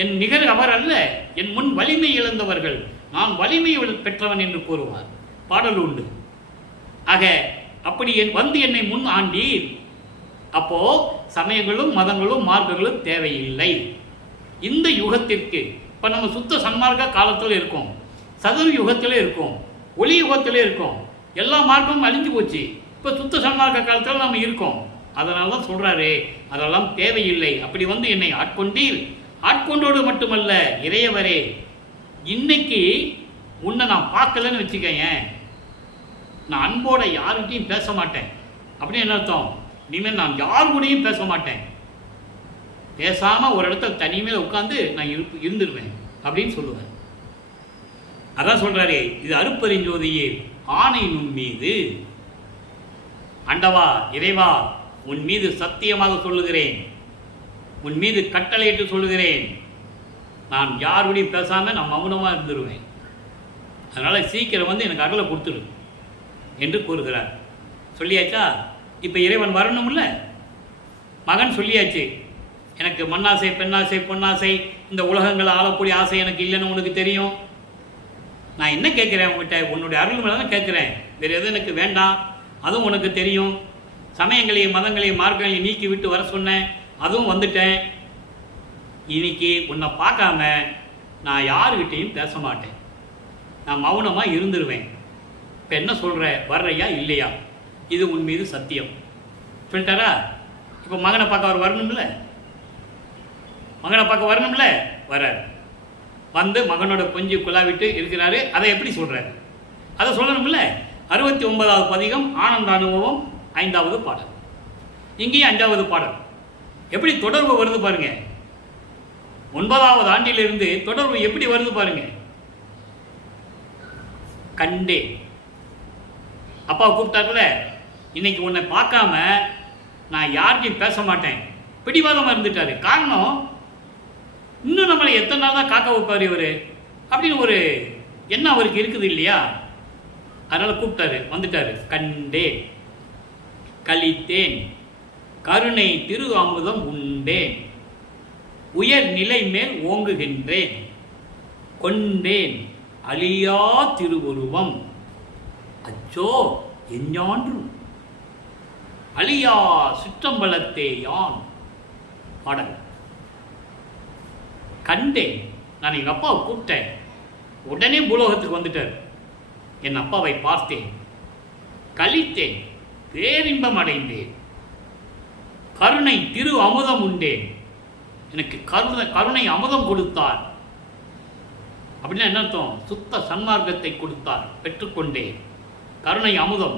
என் நிகர் அவர் அல்ல, என் முன் வலிமை இழந்தவர்கள், நான் வலிமை பெற்றவன் என்று கூறுவார். பாடல் உண்டு. ஆக அப்படி வந்து என்னை முன் ஆண்டீர். அப்போ சமயங்களும் மதங்களும் மார்க்கங்களும் தேவையில்லை இந்த யுகத்திற்கு. இப்போ நம்ம சுத்த சன்மார்க்க காலத்தில் இருக்கோம், சதுர யுகத்திலே இருக்கோம், ஒளி யுகத்திலே இருக்கோம். எல்லா மார்க்கமும் அழிஞ்சு போச்சு. இப்போ சுத்த சன்மார்க்க காலத்தில் நம்ம இருக்கோம். அதனால தான் சொல்றாரு, அதெல்லாம் தேவையில்லை. அப்படி வந்து என்னை ஆட்கொண்டீர். ஆட்கொண்டோடு மட்டுமல்ல, இறையவரே, இன்னைக்கு உன்னை நான் பார்க்கலன்னு வச்சுக்கேன், நான் அன்போட யாருக்கிட்டையும் பேச மாட்டேன். அப்படின்னு என்ன அர்த்தம்? இனிமேல் நான் யார் கூடயும் பேச மாட்டேன். பேசாம ஒரு இடத்துல தனிமையில உட்காந்து நான் இருந்துருவேன் அப்படின்னு சொல்லுவேன். அதான் சொல்றாரு, இது அருட்பெருஞ்சோதியே ஆணை நுண் மீது. ஆண்டவா, இறைவா, உன் மீது சத்தியமாக சொல்லுகிறேன், உன் மீது கட்டளையிட்டு சொல்லுகிறேன், நான் யாருடையும் பேசாம நான் மௌனமா இருந்துருவேன். அதனால சீக்கிரம் வந்து எனக்கு அருளை கொடுத்துரு என்று கூறுகிறார். சொல்லியாச்சா? இப்போ இறைவன் வரணும்ல. மகன் சொல்லியாச்சு, எனக்கு மண்ணாசை, பெண்ணாசை, பொன்னாசை, இந்த உலகங்களை ஆளக்கூடிய ஆசை எனக்கு இல்லைன்னு உனக்கு தெரியும். நான் என்ன கேட்குறேன் உங்ககிட்ட? உன்னுடைய அருள் மேலே தான் கேட்குறேன், வேறு எதுவும் எனக்கு வேண்டாம். அதுவும் உனக்கு தெரியும். சமயங்களையும் மதங்களையும் மார்க்கங்களையும் நீக்கி விட்டு வர சொன்னேன், அதுவும் வந்துட்டேன். இன்னைக்கு உன்னை பார்க்காம நான் யாருக்கிட்டையும் பேச மாட்டேன், நான் மௌனமாக இருந்துருவேன். இப்போ என்ன சொல்கிற, வர்றையா இல்லையா? இது உன் மீது சத்தியம் சொல்லிட்டாரா? இப்போ மகனை பார்க்க அவர் வரணும்ல, மகனை பார்க்க வரணும்ல, வரார். வந்து மகனோட கொஞ்சம் குழாவிட்டு இருக்கிறாரு. அதை எப்படி சொல்கிறாரு, அதை சொல்லணும்ல. 69வது பதிகம் ஆனந்த அனுபவம் 5வது பாடல், இங்கேயும் 5வது பாடல். எப்படி தொடர்பு வருது பாருங்க. 9வது ஆண்டிலிருந்து தொடர்பு எப்படி வருது பாருங்க. கண்டே அப்பா கூப்பிட்டாருல, இன்னைக்கு உன்னை பார்க்காம நான் யார்கிட்டையும் பேச மாட்டேன், பிடிவாதமாக இருந்துட்டாரு. காரணம், இன்னும் நம்மளை எத்தனை நாள் தான் காக்க வைப்பார் இவர் அப்படின்னு ஒரு எண்ணம் அவருக்கு இருக்குது இல்லையா. அதனால் கூப்பிட்டாரு, வந்துட்டாரு. கண்டேன் கழித்தேன் கருணை திரு அமுதம் உண்டேன், உயர் நிலை மேல் ஓங்குகின்றேன், கொண்டேன் அழியா திருவுருவம், அச்சோ எஞ்ஞான்று அழியா சிற்றம்பலத்தே யான். பாடல். கண்டேன், நான் எங்கள் அப்பாவை கூப்பிட்டேன், உடனே பூலோகத்துக்கு வந்துட்டார். என் அப்பாவை பார்த்தேன், கழித்தேன், பேரின்பம் அடைந்தேன், கருணை திரு அமுதம் உண்டேன், எனக்கு கருணை அமுதம் கொடுத்தார். அப்படின்னா என்ன அர்த்தம்? சுத்த சன்மார்க்கத்தை கொடுத்தார், பெற்றுக்கொண்டேன். கருணை அமுதம்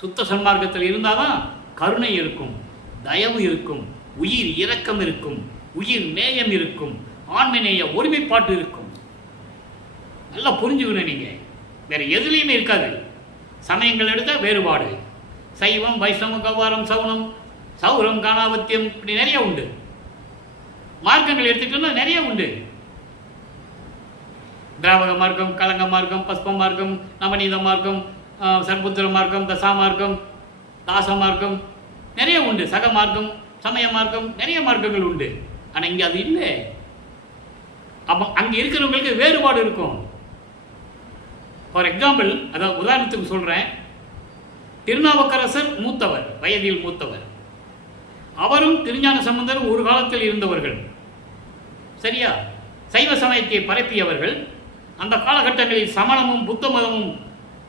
சுத்த சன்மார்க்கத்தில் இருந்தால் தான் கருணை இருக்கும், தயவு இருக்கும், உயிர் இரக்கம் இருக்கும், உயிர் நேயம் இருக்கும், ஆன்மநேய ஒருமைப்பாட்டு இருக்கும். நல்லா புரிஞ்சுக்கணும். நீங்கள் வேறு எதுலேயுமே இருக்காது. சமயங்கள் எடுத்தால் வேறுபாடு, சைவம் வைஷ்ணவம் கௌவாரம் சவுனம் சௌரம் காணாபத்தியம், இப்படி நிறைய உண்டு. மார்க்கங்கள் எடுத்துக்கிட்டோம்னா நிறைய உண்டு. திராவக மார்க்கம், கலங்க மார்க்கம், பஸ்ப மார்க்கம், நவநீத மார்க்கம், சர்புத்திர மார்க்கம், தசா மார்க்கம், தாச மார்க்கம், நிறைய உண்டு. சக மார்க்கம், சமய மார்க்கம், நிறைய மார்க்கங்கள் உண்டு. ஆனால் இங்கே அது இல்லை. அப்போ அங்கே இருக்கிறவங்களுக்கு வேறுபாடு இருக்கும். ஃபார் எக்ஸாம்பிள், அதாவது உதாரணத்துக்கு சொல்கிறேன், திருநாவுக்கரசர் மூத்தவர், வயதில் மூத்தவர். அவரும் திருஞான சம்பந்தரும் ஒரு காலத்தில் இருந்தவர்கள். சரியா? சைவ சமயத்தை பரப்பியவர்கள். அந்த காலகட்டங்களில் சமணமும் புத்த மதமும்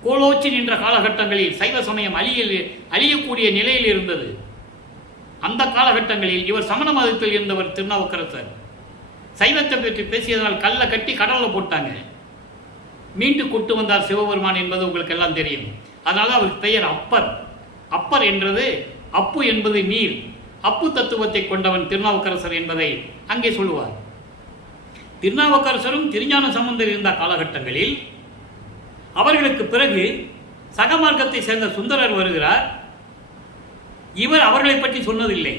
கோலோச்சி நின்ற காலகட்டங்களில் சைவ சமயம் அழியக்கூடிய நிலையில் இருந்தது. அந்த காலகட்டங்களில் இவர் சமண மதத்தில் இருந்தவர் திருநாவுக்கரசர். சைவத்தை பற்றி பேசியதனால் கல்லை கட்டி கடலில் போட்டாங்க. மீண்டு கொண்டு வந்தார் சிவபெருமான் என்பது உங்களுக்கு எல்லாம் தெரியும். அதனால அவருக்கு பெயர் அப்பர். அப்பர் என்றது, அப்பு என்பது நீர், அப்பு தத்துவத்தை கொண்டவன் திருநாவுக்கரசர் என்பதை அங்கே சொல்லுவார். திருநாவுக்கரசரும் திருஞான சம்பந்தர் இருந்த காலகட்டங்களில் அவர்களுக்கு பிறகு சகமார்க்கத்தை சேர்ந்த சுந்தரர் வருகிறார். இவர் அவர்களை பற்றி சொன்னதில்லை.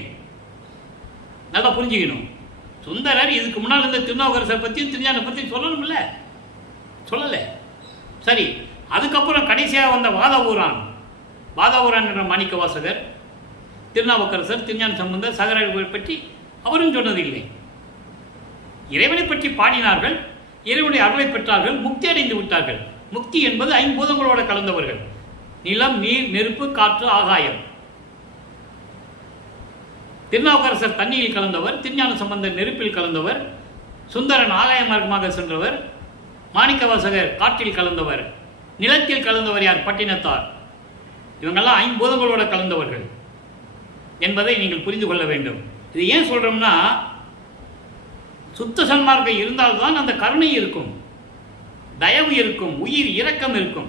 நல்லா புரிஞ்சுக்கணும். சுந்தரர் இதுக்கு முன்னால் இருந்த திருநாவுக்கரசர் பற்றியும் திருஞான பற்றி சொல்லணும்ல, சொல்லலை. சரி, அதுக்கப்புறம் கடைசியாக வந்த வாதாவூரான் என்ற மாணிக்க வாசகர், திருநாவுக்கரசர், திருஞான சம்பந்தர், சகரர்கள் பற்றி அவரும் சொன்னதில்லை. இறைவனை பற்றி பாடினார்கள், இறைவனுடைய அருளை பெற்றார்கள், முக்தி அடைந்து விட்டார்கள். முக்தி என்பது 5 பூதங்களோடு கலந்தவர்கள். நிலம், நீர், நெருப்பு, காற்று, ஆகாயம். திருநாவுக்கரசர் தண்ணியில் கலந்தவர், திருஞான சம்பந்தர் நெருப்பில் கலந்தவர், சுந்தரன் ஆகாய மார்க்கமாக சென்றவர், மாணிக்கவாசகர் காற்றில் கலந்தவர், நிலத்தில் கலந்தவர் யார்? பட்டினத்தார். இவங்கெல்லாம் 5 பூதங்களோடு கலந்தவர்கள் என்பதை நீங்கள் புரிந்து கொள்ள வேண்டும். இது ஏன் சொல்கிறோம்னா, சுத்த சன்மார்க்கம் இருந்தால்தான் அந்த கருணை இருக்கும், தயவு இருக்கும், உயிர் இரக்கம் இருக்கும்.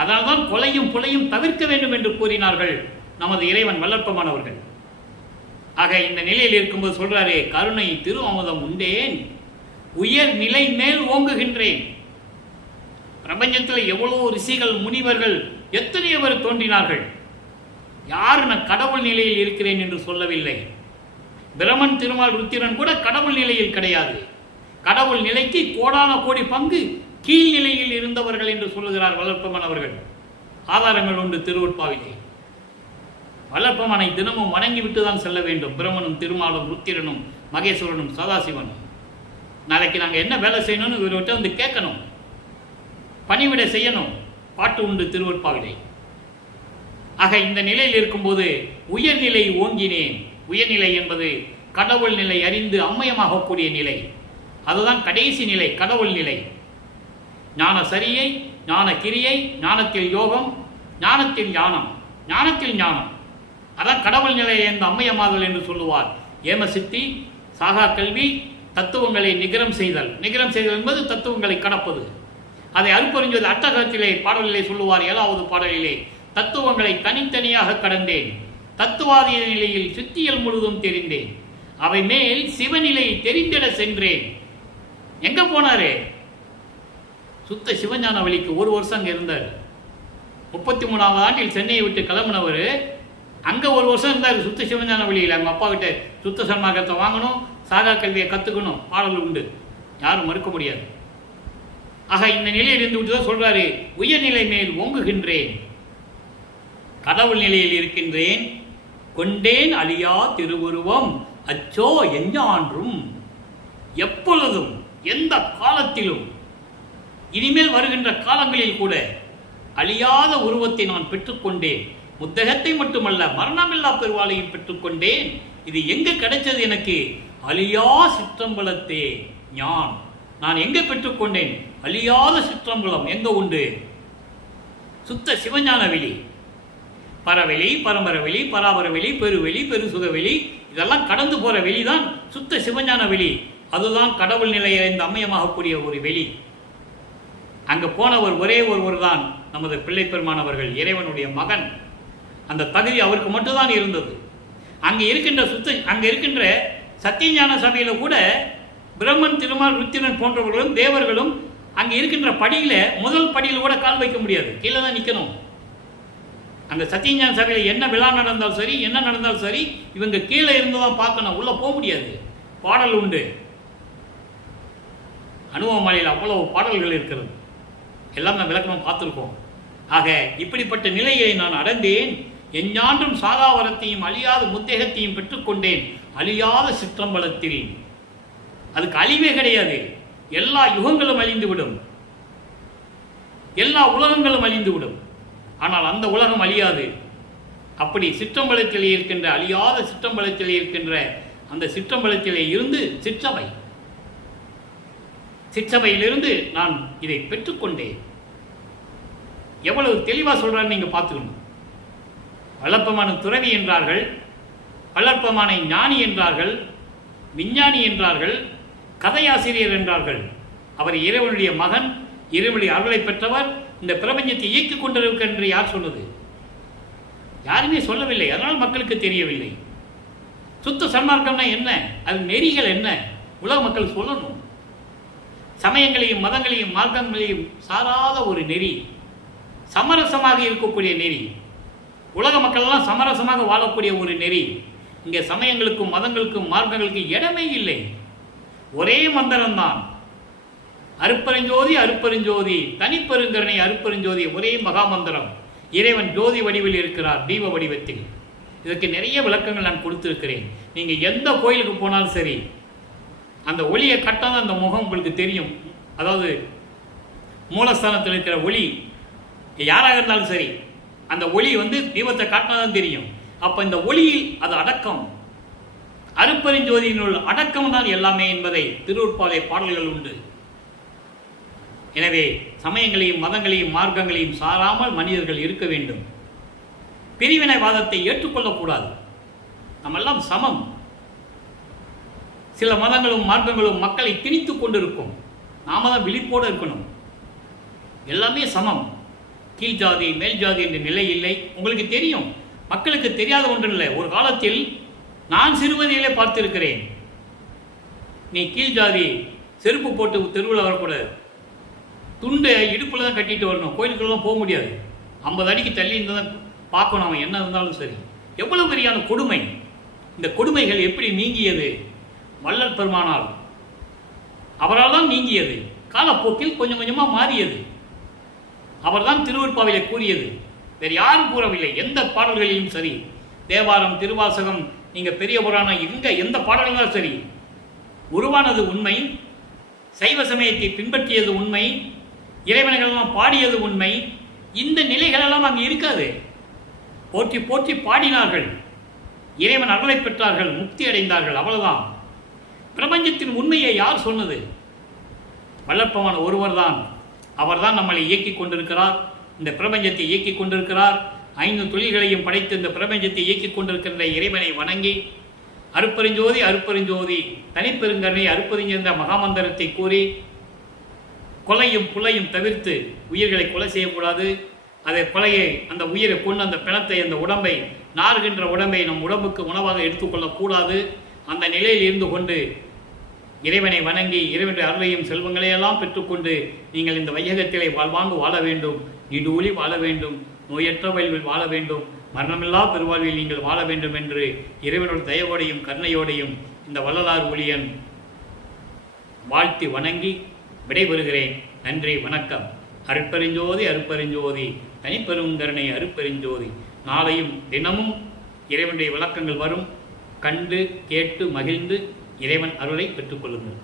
அதனால்தான் கொலையும் புலையும் தவிர்க்க வேண்டும் என்று கூறினார்கள் நமது இறைவன் வல்லற்பமானவர்கள். ஆக இந்த நிலையில் இருக்கும்போது சொல்றாரே, கருணை திரு அமுதம் உண்டேன், உயர் நிலை மேல் ஓங்குகின்றேன். பிரபஞ்சத்தில் எவ்வளவு ரிஷிகள், முனிவர்கள், எத்தனையோ பேர் தோன்றினார்கள். யார் நான் கடவுள் நிலையில் இருக்கிறேன் என்று சொல்லவில்லை. பிரமன், திருமால், ருத்திரன் கூட கடவுள் நிலையில் கிடையாது. கடவுள் நிலைக்கு கோடான கோடி பங்கு கீழ்நிலையில் இருந்தவர்கள் என்று சொல்லுகிறார் வல்லற்பமான் அவர்கள். ஆதாரங்கள் உண்டு திருவொற்பாவிலே. வல்லற்பமானை தினமும் வணங்கிவிட்டு தான் செல்ல வேண்டும். பிரமனும், திருமாலும், ருத்திரனும், மகேஸ்வரனும், சதாசிவனும். நாளைக்கு நாங்கள் என்ன வேலை செய்யணும்னு இவர்கிட்ட வந்து கேட்கணும், பணிவிடை செய்யணும். பாட்டு உண்டு திருவொற்பாவிலே. ஆக இந்த நிலையில் இருக்கும்போது உயர்நிலை ஓங்கினேன். உயர்நிலை என்பது கடவுள் நிலை அறிந்து அம்மயமாகக்கூடிய நிலை. அதுதான் கடைசி நிலை, கடவுள் நிலை. ஞான சரியை, ஞான கிரியை, ஞானத்தில் யோகம், ஞானத்தில் ஞானம், ஞானத்தில் ஞானம். அதான் கடவுள் நிலையை இந்த அம்மையமாதல் என்று சொல்லுவார். ஏம சித்தி, சாகா கல்வி, தத்துவங்களை நிகரம் செய்தல். நிகரம் செய்தல் என்பது தத்துவங்களை கடப்பது. அதை அருட்பெருஞ்சோதி அட்டகத்திலே பாடலிலே சொல்லுவார். 7வது பாடலிலே, தத்துவங்களை தனித்தனியாக கடந்தேன், தத்துவாதிய நிலையில் சித்தியல் முழுதும் தெரிந்தேன், அவை மேல் சிவநிலை தெரிந்திட சென்றேன். எங்க போனாரு? சுத்த சிவஞான வழிக்கு 1 வருஷம் அங்கே இருந்தார். 33வது ஆண்டில் சென்னையை விட்டு கிளம்பினவர் அங்கே 1 வருஷம் இருந்தார் சுத்த சிவஞான வழியில். அவங்க அப்பா கிட்ட சுத்த சன்மார்க்கத்தை வாங்கணும், சாகா கல்வியை கற்றுக்கணும். பாடல் உண்டு, யாரும் மறுக்க முடியாது. ஆக இந்த நிலையில் இருந்து விட்டு தான் சொல்றாரு, உயர்நிலை மேல் ஓங்குகின்றேன், கடவுள் நிலையில் இருக்கின்றேன், கொண்டேன் அழியா திருவுருவம் அச்சோ எஞ்ஞான்றும். எப்பொழுதும் எந்த காலத்திலும் இனிமேல் வருகின்ற காலங்களில் கூட அழியாத உருவத்தை நான் பெற்றுக்கொண்டேன். முத்தகத்தை மட்டுமல்ல, மரணமில்லா பெருவாளையும் பெற்றுக்கொண்டேன். இது எங்க கிடைச்சது எனக்கு? அழியா சிற்றம்பலத்தே ஞான். நான் எங்க பெற்றுக்கொண்டேன்? அழியாத சிற்றம்பலம் எங்க உண்டு? சுத்த சிவஞான வெளி. பரவெளி, பரம்பரவெளி, பராபரவெளி, பெருவெளி, பெருசுகவெளி, இதெல்லாம் கடந்து போற வெளிதான் சுத்த சிவஞான வெளி. அதுதான் கடவுள் நிலையை இந்த அம்மையமாகக்கூடிய ஒரு வெளி. அங்க போனவர் ஒரே ஒருவர் தான் நமது பிள்ளை பெருமானவர்கள், இறைவனுடைய மகன். அந்த தகுதி அவருக்கு மட்டும்தான் இருந்தது. அங்கே இருக்கின்ற சத்தியஞான சபையில கூட பிரம்மன், திருமால், ருத்திரன் போன்றவர்களும் தேவர்களும் அங்கே இருக்கின்ற படியில முதல் படியில் கூட கால் வைக்க முடியாது, கீழே தான் நிற்கணும். அந்த சத்தியஞான சபையில் என்ன விழா நடந்தாலும் சரி, என்ன நடந்தாலும் சரி, இவங்க கீழே இருந்துதான் பார்க்கணும், உள்ள போக முடியாது. பாடல் உண்டு, அனுபவமலையில் அவ்வளவு பாடல்கள் இருக்கிறது, எல்லாம் நான் விளக்கமாக பார்த்துருக்கோம். ஆக இப்படிப்பட்ட நிலையை நான் அடைந்தேன். எஞ்ஞான்றும் சாகாவரத்தையும் அழியாத முத்தேகத்தையும் பெற்றுக்கொண்டேன் அழியாத சிற்றம்பலத்தில். அதுக்கு அழிவே கிடையாது. எல்லா யுகங்களும் அழிந்துவிடும், எல்லா உலகங்களும் அழிந்துவிடும். ஆனால் அந்த உலகம் அழியாது. அப்படி சிற்றம்பலத்திலே இருக்கின்ற, அழியாத சிற்றம்பலத்திலே இருக்கின்ற அந்த சிற்றம்பலத்திலே இருந்து சிற்றவை, சிற்றவையிலிருந்து நான் இதை பெற்றுக்கொண்டேன். எவ்வளவு தெளிவாக சொல்றான்னு நீங்க பார்த்துக்கணும். வளர்ப்பமான துறவி என்றார்கள், வளர்ப்பமான ஞானி என்றார்கள், விஞ்ஞானி என்றார்கள், கதையாசிரியர் என்றார்கள். அவர் இறைவனுடைய மகன், இறைவனுடைய அருளை பெற்றவர், இந்த பிரபஞ்சத்தை இயக்கிக் கொண்டிருக்க என்று யார் சொன்னது? யாருமே சொல்லவில்லை. அதனால் மக்களுக்கு தெரியவில்லை. சுத்த சன்மார்க்கம்னா என்ன, அது நெறிகள் என்ன, உலக மக்கள் சொல்லணும். சமயங்களையும் மதங்களையும் மார்க்கங்களையும் சாராத ஒரு நெறி, சமரசமாக இருக்கக்கூடிய நெறி, உலக மக்கள் எல்லாம் சமரசமாக வாழக்கூடிய ஒரு நெறி. இங்கே சமயங்களுக்கும் மதங்களுக்கும் மார்க்கங்களுக்கும் இடமே இல்லை. ஒரே மந்திரம்தான், அருப்பெருஞ்சோதி அருப்பெருஞ்சோதி, தனிப்பெருங்கருணை அருப்பெருஞ்சோதி, ஒரே மகாமந்திரம். இறைவன் ஜோதி வடிவில் இருக்கிறார், தீப வடிவத்தில். இதற்கு நிறைய விளக்கங்கள் நான் கொடுத்திருக்கிறேன். நீங்க எந்த கோயிலுக்கு போனாலும் சரி, அந்த ஒளியை கட்டாத அந்த முகம் உங்களுக்கு தெரியும். அதாவது மூலஸ்தானத்தில் இருக்கிற ஒளி யாராக இருந்தாலும் சரி, அந்த ஒளி தீபத்தை காட்டினாதான் தெரியும். அப்ப இந்த ஒளியில் அது அடக்கம், அருப்பெருஞ்சோதியினுள் அடக்கம் தான் எல்லாமே என்பதை திருவுற்பாதை பாடல்கள் உண்டு. எனவே சமயங்களையும் மதங்களையும் மார்க்கங்களையும் சாராமல் மனிதர்கள் இருக்க வேண்டும். பிரிவினைவாதத்தை ஏற்றுக்கொள்ளக்கூடாது. நம்மெல்லாம் சமம். சில மதங்களும் மார்க்கங்களும் மக்களை திணித்துக் கொண்டிருக்கும். நாம தான் விழிப்போடு இருக்கணும். எல்லாமே சமம். கீழ் ஜாதி மேல் ஜாதி என்ற நிலை இல்லை. உங்களுக்கு தெரியும், மக்களுக்கு தெரியாத ஒன்றும் இல்லை. ஒரு காலத்தில் நான் சிறுவதியிலே பார்த்திருக்கிறேன், நீ கீழ் ஜாதி, செருப்பு போட்டு தெருவில் வரக்கூடாது, துண்டை இடுப்பில் தான் கட்டிட்டு வரணும், கோயிலுக்குள்ளலாம் போக முடியாது, 50 அடிக்கு தள்ளி இருந்து தான் பார்க்கணும் அவன் என்ன இருந்தாலும் சரி. எவ்வளவு பெரியான கொடுமை! இந்த கொடுமைகள் எப்படி நீங்கியது? வள்ளல் பெருமானால், அவரால் தான் நீங்கியது. காலப்போக்கில் கொஞ்சம் கொஞ்சமாக மாறியது. அவர்தான் திருவருட்பாவிலே கூறியது, வேறு யாரும் கூறவில்லை. எந்த பாடல்களிலும் சரி, தேவாரம், திருவாசகம், நீங்கள் பெரிய புராணம், எந்த பாடல்களும் சரி, உருவானது உண்மை, சைவ சமயத்தை பின்பற்றியது உண்மை, இறைவனைகளெல்லாம் பாடியது உண்மை. இந்த நிலைகளெல்லாம் அங்கே இருக்காது. போற்றி போற்றி பாடினார்கள், இறைவன் அருளை பெற்றார்கள், முக்தி அடைந்தார்கள், அவ்வளவுதான். பிரபஞ்சத்தின் உண்மையை யார் சொன்னது? வல்லற்பமான ஒருவர் தான். அவர்தான் நம்மளை இயக்கிக் கொண்டிருக்கிறார், இந்த பிரபஞ்சத்தை இயக்கிக் கொண்டிருக்கிறார். 5 தொழில்களையும் படைத்து இந்த பிரபஞ்சத்தை இயக்கிக் கொண்டிருக்கின்ற இறைவனை வணங்கி அருட்பெருஞ்சோதி அருட்பெருஞ்சோதி தனிப்பெருங்கருணை அருட்பெருஞ்சென்ற மகாமந்திரத்தை கூறி கொலையும் புலையும் தவிர்த்து உயிர்களை கொலை செய்யக்கூடாது. அதை கொலையை அந்த உயிரை கொண்டு அந்த பிணத்தை அந்த உடம்பை நாறுகின்ற உடம்பை நம் உடம்புக்கு உணவாக எடுத்துக்கொள்ளக்கூடாது. அந்த நிலையில் இருந்து கொண்டு இறைவனை வணங்கி இறைவனுடைய அருளையும் செல்வங்களையெல்லாம் பெற்றுக்கொண்டு நீங்கள் இந்த வையகத்திலே வாழ்வாங்கு வாழ வேண்டும், நீடூழி வாழ வேண்டும், நோயற்ற வாழ்வில் வாழ வேண்டும், மரணமில்லா பெருவாழ்வில் நீங்கள் வாழ வேண்டும் என்று இறைவனுடைய தயவோடையும் கருணையோடையும் இந்த வள்ளலார் ஊழியன் வாழ்த்தி வணங்கி விடைபெறுகிறேன். நன்றி, வணக்கம். அருட்பெருஞ்சோதி அருட்பெருஞ்சோதி தனிப்பெருங்கருணை அருட்பெருஞ்சோதி. நாளையும் தினமும் இறைவனுடைய விளக்கங்கள் வரும். கண்டு கேட்டு மகிழ்ந்து இறைவன் அருளை பெற்றுக்கொள்ளுங்கள்.